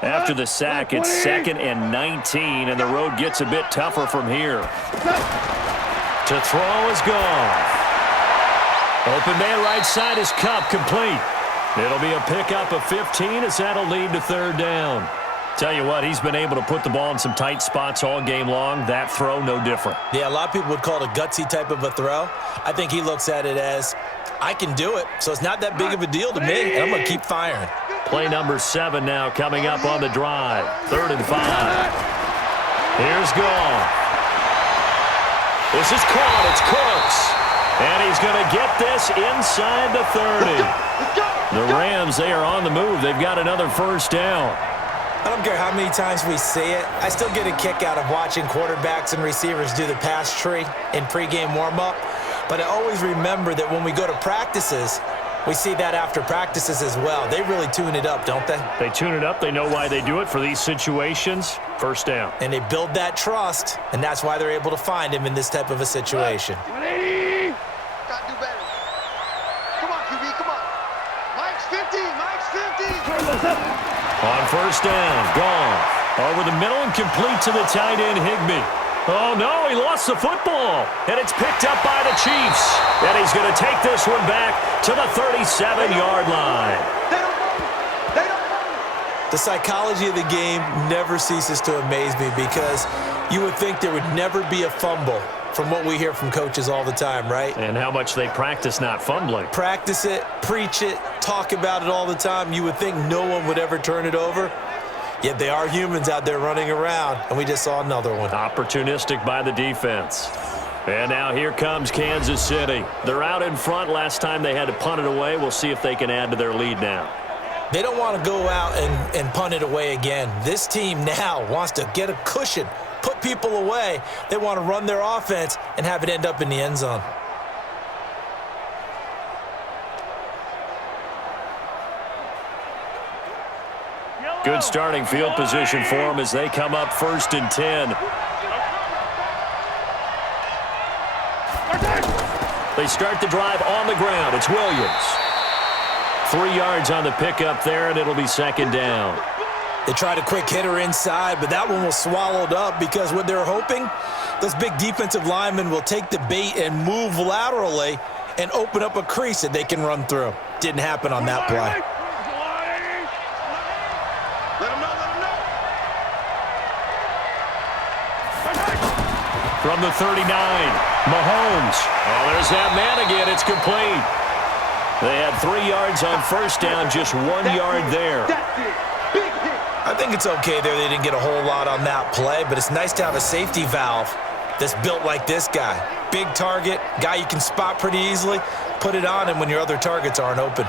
After the sack, it's 2nd and 19, and the road gets a bit tougher from here. To throw is Goff. Open man right side is Cup, complete. It'll be a pickup of 15 as that'll lead to 3rd down. Tell you what, he's been able to put the ball in some tight spots all game long. That throw, no different. Yeah, a lot of people would call it a gutsy type of a throw. I think he looks at it as, I can do it, so it's not that big of a deal to me, and I'm going to keep firing. Play number 7 now coming up on the drive. 3rd and 5. Here's Goff. This is caught. It's Cooks. And he's going to get this inside the 30. The Rams, they are on the move. They've got another first down. I don't care how many times we say it. I still get a kick out of watching quarterbacks and receivers do the pass tree in pregame warm-up. But I always remember that when we go to practices, we see that after practices as well. They really tune it up, don't they? They tune it up. They know why they do it for these situations. First down. And they build that trust, and that's why they're able to find him in this type of a situation. 180. Got to do better. Come on, QB, come on. Mike's 50, Mike's 50. On first down, Goff. Over the middle and complete to the tight end, Higbee. Oh, no, he lost the football. And it's picked up by the Chiefs. And he's going to take this one back to the 37-yard line. The psychology of the game never ceases to amaze me because you would think there would never be a fumble from what we hear from coaches all the time, right? And how much they practice not fumbling. Practice it, preach it, talk about it all the time. You would think no one would ever turn it over. Yet they are humans out there running around, and we just saw another one. Opportunistic by the defense. And now here comes Kansas City. They're out in front. Last time they had to punt it away. We'll see if they can add to their lead now. They don't want to go out and punt it away again. This team now wants to get a cushion, put people away. They want to run their offense and have it end up in the end zone. Good starting field position for them as they come up 1st and 10. They start the drive on the ground. It's Williams. 3 yards on the pickup there, and it'll be second down. They tried a quick hitter inside, but that one was swallowed up because what they're hoping, those big defensive linemen will take the bait and move laterally and open up a crease that they can run through. Didn't happen on that play. Let him know, let him know. From the 39, Mahomes. Oh, there's that man again. It's complete. They had 3 yards on first down, just 1 yard there. That's it. Big hit. I think it's okay there. They didn't get a whole lot on that play, but it's nice to have a safety valve that's built like this guy. Big target, guy you can spot pretty easily. Put it on him when your other targets aren't open.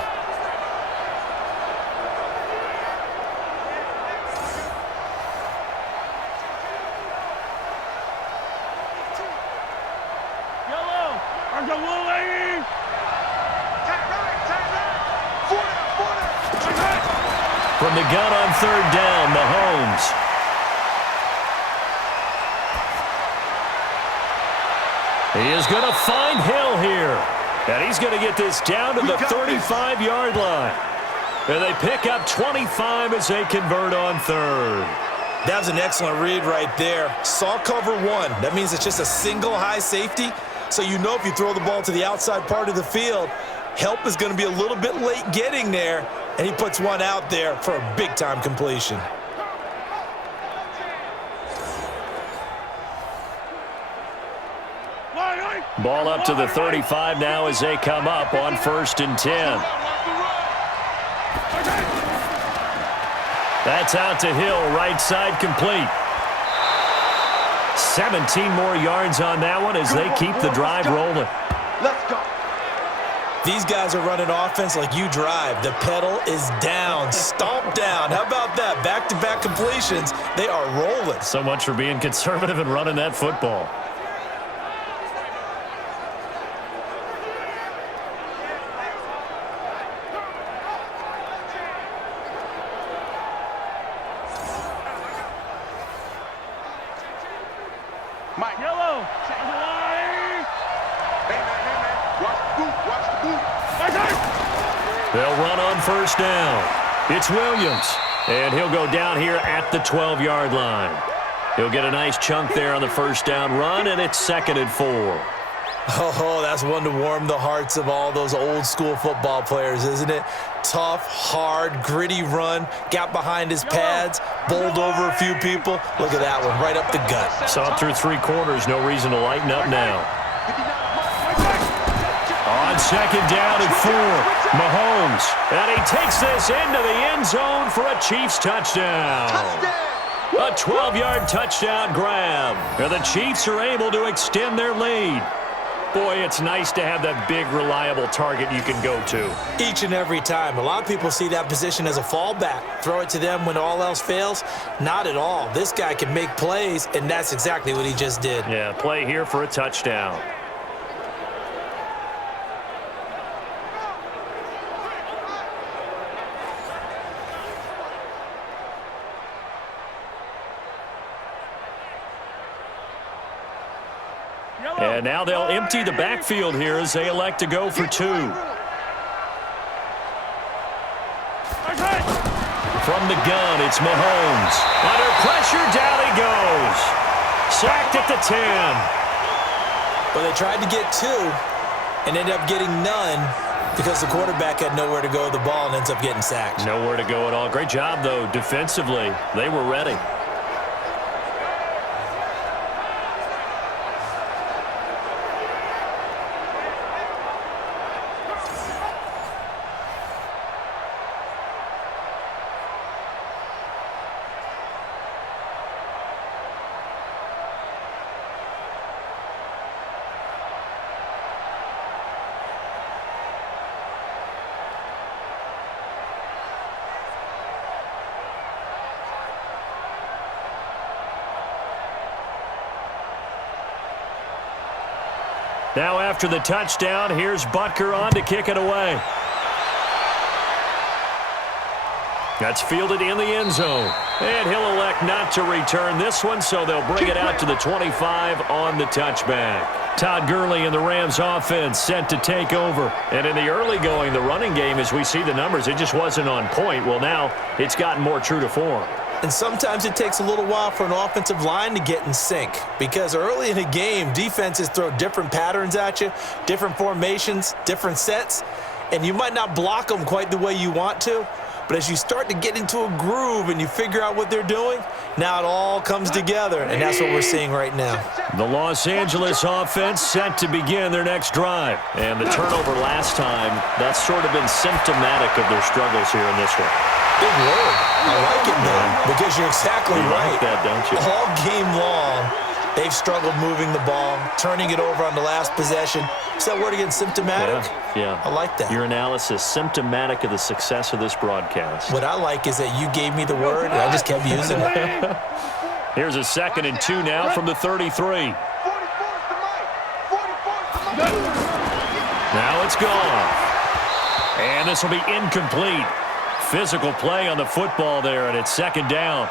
Yellow. I'm the little lady. Tight right, tight right. 4 down. From the gun on third down, Mahomes. He is going to find Hill here. And he's going to get this down to the 35-yard line. And they pick up 25 as they convert on third. That was an excellent read right there. Saw cover one. That means it's just a single high safety. So you know if you throw the ball to the outside part of the field, help is going to be a little bit late getting there. And he puts one out there for a big-time completion. Ball up to the 35 now as they come up on 1st and 10. That's out to Hill, right side complete. 17 more yards on that one as they keep the drive rolling. Let's go. These guys are running offense like you drive. The pedal is down, stomp down. How about that? Back-to-back completions. They are rolling. So much for being conservative and running that football. Mike. Yellow. Check the line. Hey, man. Watch the boot. Watch the boot. They'll run on 1st down. It's Williams. And he'll go down here at the 12-yard line. He'll get a nice chunk there on the 1st down run, and it's 2nd and 4. Oh, that's one to warm the hearts of all those old-school football players, isn't it? Tough, hard, gritty run. Got behind his pads, bowled over a few people. Look at that one, right up the gut. Saw it through 3 quarters. No reason to lighten up now. On 2nd down and 4, Mahomes. And he takes this into the end zone for a Chiefs touchdown. A 12-yard touchdown grab. And the Chiefs are able to extend their lead. Boy, it's nice to have that big, reliable target you can go to. Each and every time. A lot of people see that position as a fallback. Throw it to them when all else fails. Not at all. This guy can make plays, and that's exactly what he just did. Yeah, play here for a touchdown. And now they'll empty the backfield here as they elect to go for 2. From the gun, it's Mahomes. Under pressure, down he goes. Sacked at the 10. But they tried to get 2 and ended up getting none because the quarterback had nowhere to go with the ball and ends up getting sacked. Nowhere to go at all. Great job, though, defensively. They were ready. Now after the touchdown, here's Butker on to kick it away. That's fielded in the end zone. And he'll elect not to return this one, so they'll bring it out to the 25 on the touchback. Todd Gurley and the Rams offense set to take over. And in the early going, the running game, as we see the numbers, it just wasn't on point. Well, now it's gotten more true to form. And sometimes it takes a little while for an offensive line to get in sync, because early in a game, defenses throw different patterns at you, different formations, different sets, and you might not block them quite the way you want to. But as you start to get into a groove and you figure out what they're doing, now it all comes together, and that's what we're seeing right now. The Los Angeles offense set to begin their next drive. And the turnover last time, that's sort of been symptomatic of their struggles here in this one. Big word. I like it, though, because you're exactly right. You like that, don't you? All game long, they've struggled moving the ball, turning it over on the last possession. Is that word again, symptomatic? Yeah. I like that. Your analysis, symptomatic of the success of this broadcast. What I like is that you gave me the word, and I just kept using it. Here's a 2nd and 2 now from the 33. Now it's gone. And this will be incomplete. Physical play on the football there, and it's 2nd down.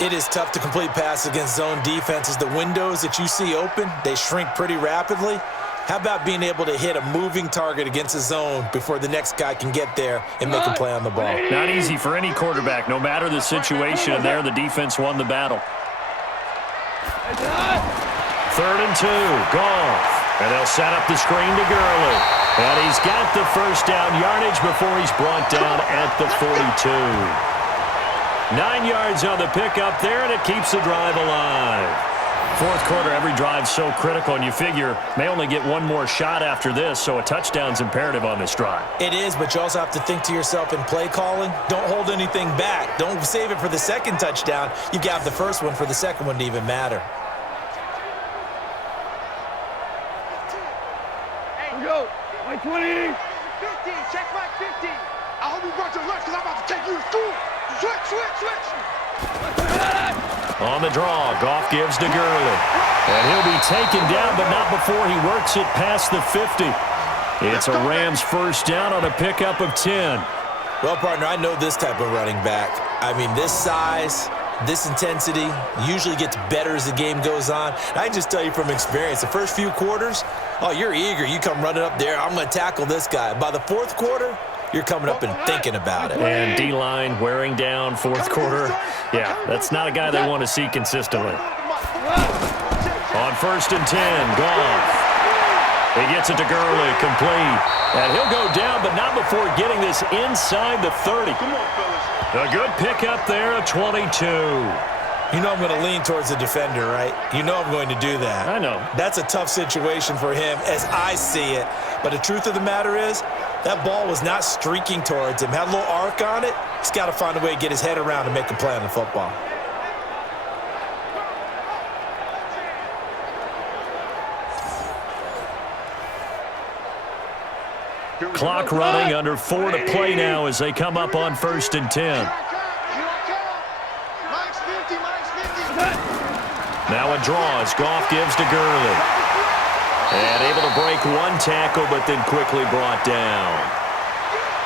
It is tough to complete passes against zone defenses. The windows that you see open, they shrink pretty rapidly. How about being able to hit a moving target against a zone before the next guy can get there and make a play on the ball? Not easy for any quarterback, no matter the situation. And there, the defense won the battle. 3rd and 2, Goff. And they'll set up the screen to Gurley. And he's got the first down yardage before he's brought down at the 42. 9 yards on the pickup there, and it keeps the drive alive. 4th quarter, every drive's so critical, and you figure may only get one more shot after this, so a touchdown's imperative on this drive. It is, but you also have to think to yourself in play calling, don't hold anything back. Don't save it for the second touchdown. You got the first one for the second one to even matter. Here we go. Like 20. 15, check my 15. I hope you brought your lunch because I'm about to take you to school. Switch. On the draw, Goff gives to Gurley. And he'll be taken down, but not before he works it past the 50. It's a Rams first down on a pickup of 10. Well, partner, I know this type of running back. I mean, this size, this intensity usually gets better as the game goes on. And I can just tell you from experience, the first few quarters, oh, you're eager. You come running up there, I'm going to tackle this guy. By the 4th quarter, you're coming up and thinking about it. And D-line wearing down 4th quarter. Yeah, that's not a guy they want to see consistently. On 1st and 10, Goff. He gets it to Gurley, complete. And he'll go down, but not before getting this inside the 30. A good pickup there, a 22. You know I'm going to lean towards the defender, right? You know I'm going to do that. I know. That's a tough situation for him as I see it. But the truth of the matter is, that ball was not streaking towards him. Had a little arc on it. He's got to find a way to get his head around and make a play on the football. Clock running, under 4 to play now as they come up on 1st and 10. Now a draw as Goff gives to Gurley. And able to break one tackle, but then quickly brought down.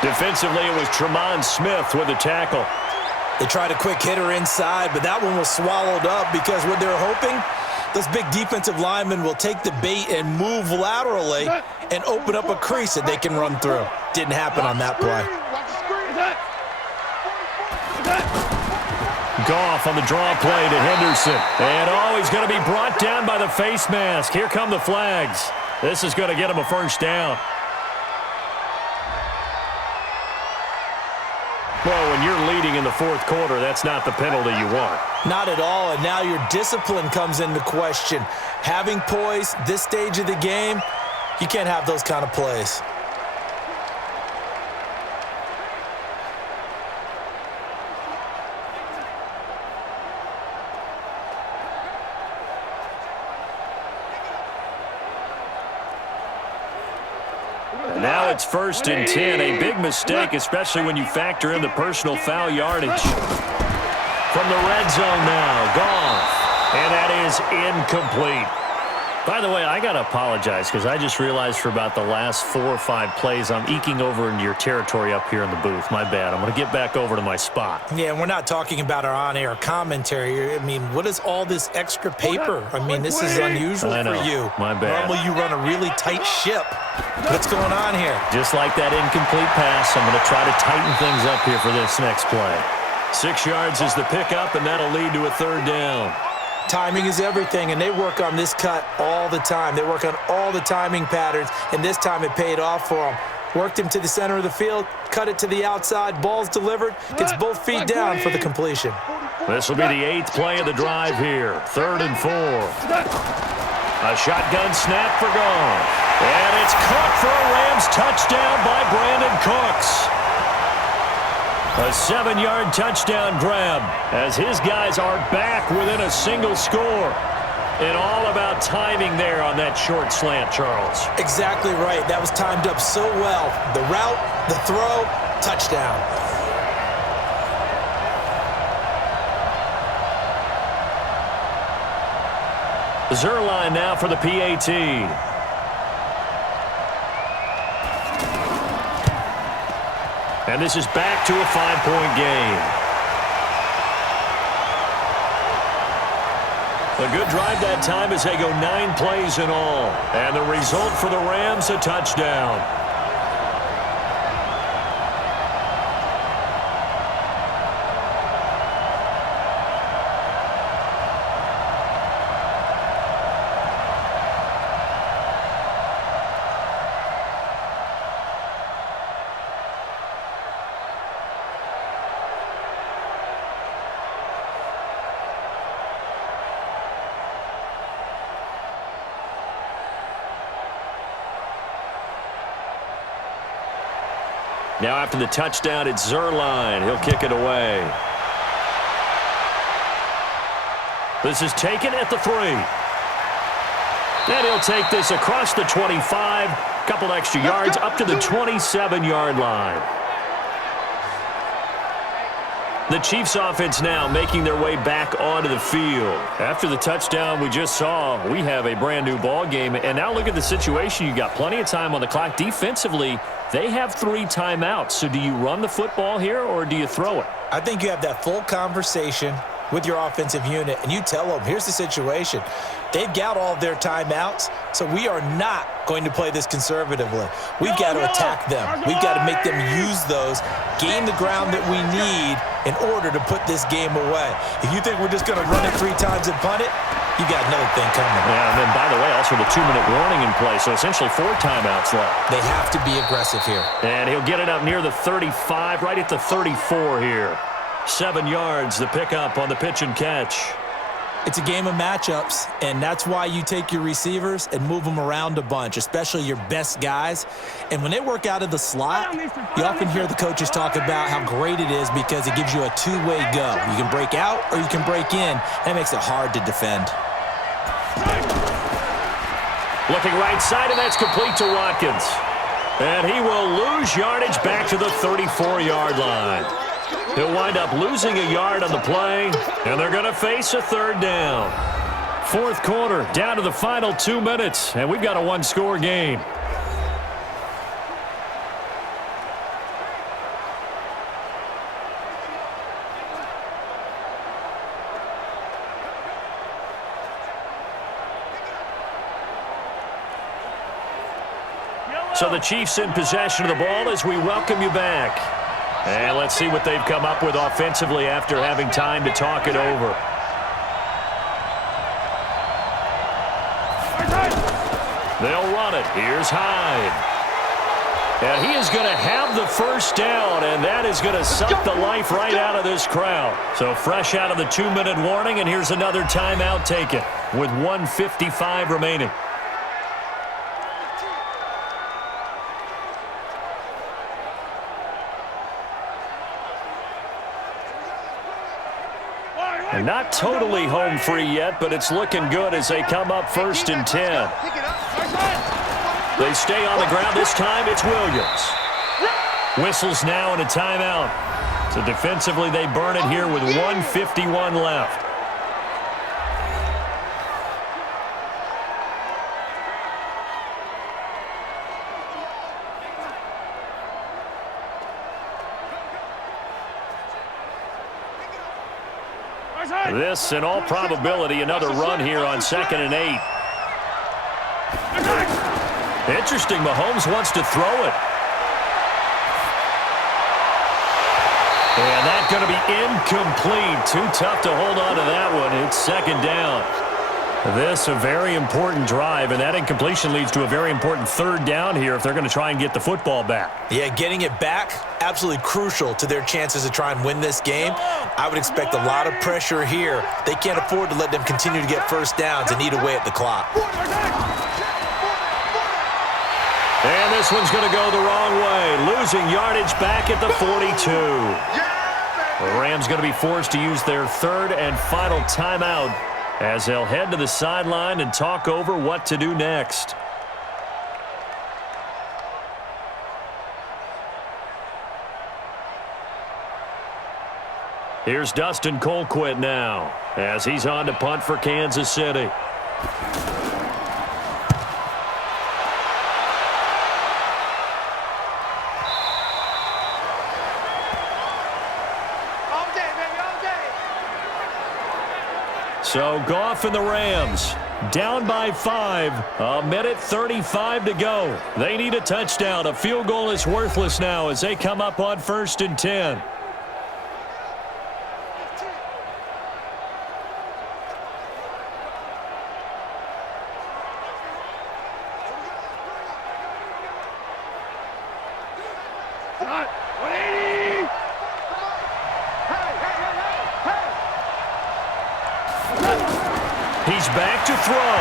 Defensively, it was Tremont Smith with a tackle. They tried a quick hitter inside, but that one was swallowed up because what they're hoping, those big defensive linemen will take the bait and move laterally and open up a crease that they can run through. Didn't happen on that play. Goff on the draw play to Henderson. And he's going to be brought down by the face mask. Here come the flags. This is going to get him a first down. Well, when you're leading in the 4th quarter, that's not the penalty you want. Not at all, and now your discipline comes into question. Having poise this stage of the game, you can't have those kind of plays. Now it's 1st and 10. A big mistake, especially when you factor in the personal foul yardage. From the red zone now, Goff. And that is incomplete. By the way, I got to apologize because I just realized for about the last 4 or 5 plays, I'm eking over into your territory up here in the booth. My bad. I'm going to get back over to my spot. Yeah, and we're not talking about our on-air commentary. I mean, what is all this extra paper? I mean, this is unusual for you. My bad. Normally you run a really tight ship. What's going on here? Just like that incomplete pass, I'm going to try to tighten things up here for this next play. 6 yards is the pickup, and that'll lead to a 3rd down. Timing is everything, and they work on this cut all the time. They work on all the timing patterns, and this time it paid off for them. Worked him to the center of the field, cut it to the outside, ball's delivered, gets both feet down for the completion. This will be the 8th play of the drive here, 3rd and 4. A shotgun snap for gone. And it's caught for a Rams touchdown by Brandon Cooks. A 7-yard touchdown grab as his guys are back within a single score. And all about timing there on that short slant, Charles. Exactly right. That was timed up so well. The route, the throw, touchdown. Zerline now for the PAT. And this is back to a 5-point game. A good drive that time as they go 9 plays in all. And the result for the Rams, a touchdown. Now after the touchdown, it's Zerline. He'll kick it away. This is taken at the 3. And he'll take this across the 25. Couple extra yards up to the 27-yard line. The Chiefs offense now making their way back onto the field. After the touchdown we just saw, we have a brand new ball game. And now look at the situation. You got plenty of time on the clock. Defensively, they have 3 timeouts. So do you run the football here or do you throw it? I think you have that full conversation with your offensive unit, and you tell them, here's the situation. They've got all of their timeouts, so we are not going to play this conservatively. We've got to attack them. We've got to make them use those, gain the ground that we need in order to put this game away. If you think we're just going to run it 3 times and punt it, you got another thing coming. Yeah, and then, by the way, also the 2-minute warning in play, so essentially 4 timeouts left. They have to be aggressive here. And he'll get it up near the 35, right at the 34 here. 7 yards, the pickup on the pitch and catch. It's a game of matchups, and that's why you take your receivers and move them around a bunch, especially your best guys. And when they work out of the slot, you often hear the coaches talk about how great it is because it gives you a 2-way go. You can break out or you can break in. That makes it hard to defend. Looking right side, and that's complete to Watkins. And he will lose yardage back to the 34-yard line. He'll wind up losing a yard on the play, and they're going to face a 3rd down. 4th quarter, down to the final 2 minutes, and we've got a 1-score game. So the Chiefs in possession of the ball as we welcome you back. And let's see what they've come up with offensively after having time to talk it over. They'll run it. Here's Hyde. And he is going to have the 1st down, and that is going to suck the life right out of this crowd. So fresh out of the 2-minute warning, and here's another timeout taken with 1:55 remaining. And not totally home free yet, but it's looking good as they come up 1st and 10. They stay on the ground. This time it's Williams. Whistles now and a timeout. So defensively they burn it here with 1:51 left. This, in all probability, another run here on 2nd and 8. Interesting, Mahomes wants to throw it. And that's going to be incomplete. Too tough to hold on to that one. It's 2nd down. This a very important drive, and that incompletion leads to a very important 3rd down here if they're going to try and get the football back. Yeah, getting it back, absolutely crucial to their chances to try and win this game. I would expect a lot of pressure here. They can't afford to let them continue to get first downs and eat away at the clock. And this one's going to go the wrong way, losing yardage back at the 42. The Rams going to be forced to use their 3rd and final timeout as they'll head to the sideline and talk over what to do next. Here's Dustin Colquitt now as he's on to punt for Kansas City. So Goff and the Rams down by 5. 1:35 to go. They need a touchdown. A field goal is worthless now as they come up on 1st and 10. He's back to throw.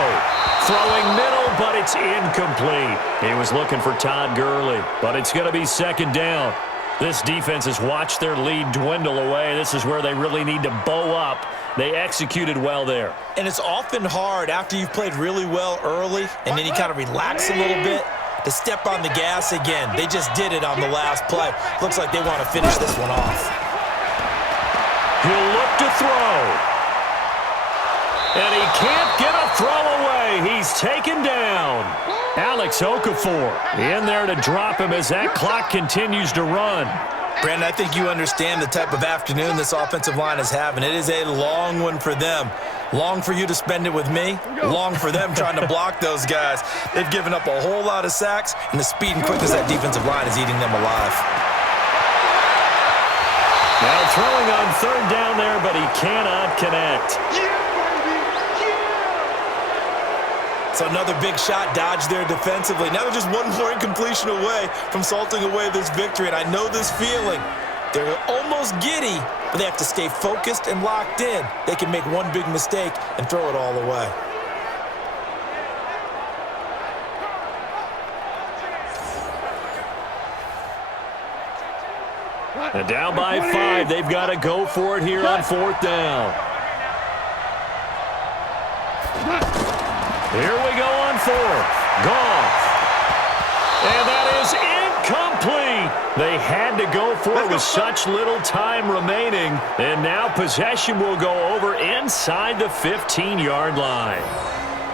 Throwing middle, but it's incomplete. He was looking for Todd Gurley, but it's going to be 2nd down. This defense has watched their lead dwindle away. This is where they really need to bow up. They executed well there. And it's often hard after you've played really well early and then you kind of relax a little bit to step on the gas again. They just did it on the last play. Looks like they want to finish this one off. He'll look to throw. And he can't get a throw away. He's taken down. Alex Okafor in there to drop him as that clock continues to run. Brandon, I think you understand the type of afternoon this offensive line is having. It is a long one for them. Long for you to spend it with me. Long for them trying to block those guys. They've given up a whole lot of sacks, and the speed and quickness of that defensive line is eating them alive. Now throwing on 3rd down there, but he cannot connect. So another big shot dodged there defensively. Now they're just one more incompletion away from salting away this victory, and I know this feeling. They're almost giddy, but they have to stay focused and locked in. They can make one big mistake and throw it all away. And down by 5, they've got to go for it here on 4th down. Here we go on 4th. Goff. And that is incomplete. They had to go for it with such little time remaining. And now possession will go over inside the 15-yard line.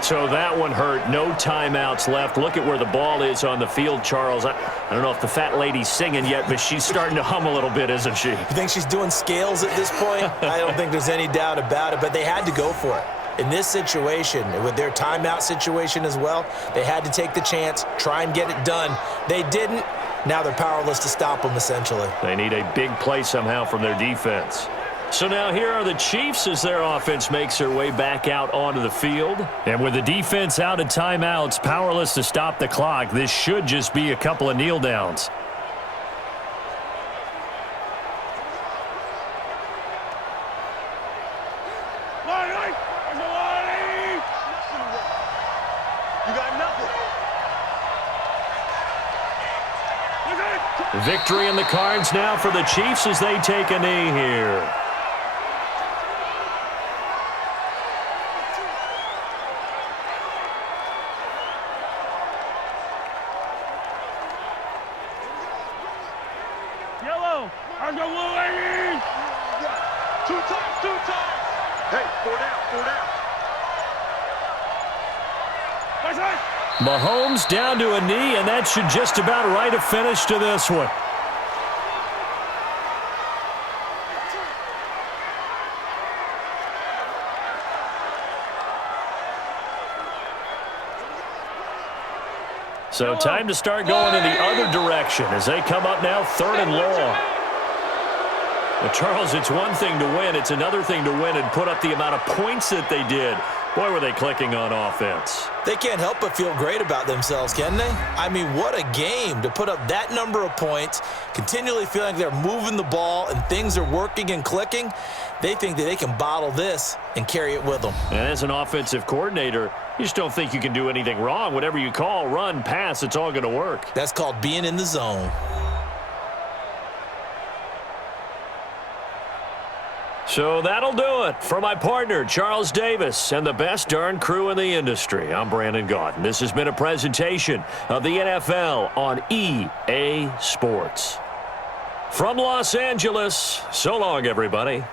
So that one hurt. No timeouts left. Look at where the ball is on the field, Charles. I don't know if the fat lady's singing yet, but she's starting to hum a little bit, isn't she? You think she's doing scales at this point? I don't think there's any doubt about it, but they had to go for it. In this situation, with their timeout situation as well, they had to take the chance, try and get it done. They didn't. Now they're powerless to stop them, essentially. They need a big play somehow from their defense. So now here are the Chiefs as their offense makes their way back out onto the field. And with the defense out of timeouts, powerless to stop the clock, this should just be a couple of kneel downs. Victory in the cards now for the Chiefs as they take a knee here. Yellow, I'm the blue ladies. Two times. Hey, 4 down. That's right. Mahomes down to a knee, and that should just about write a finish to this one. So time to start going in the other direction as they come up now 3rd and long. Well, Charles, it's one thing to win. It's another thing to win and put up the amount of points that they did. Boy, were they clicking on offense. They can't help but feel great about themselves, can they? I mean, what a game to put up that number of points, continually feeling like they're moving the ball and things are working and clicking. They think that they can bottle this and carry it with them. And as an offensive coordinator, you just don't think you can do anything wrong. Whatever you call, run, pass, it's all going to work. That's called being in the zone. So that'll do it. For my partner, Charles Davis, and the best darn crew in the industry, I'm Brandon Gaudin. This has been a presentation of the NFL on EA Sports. From Los Angeles, so long, everybody.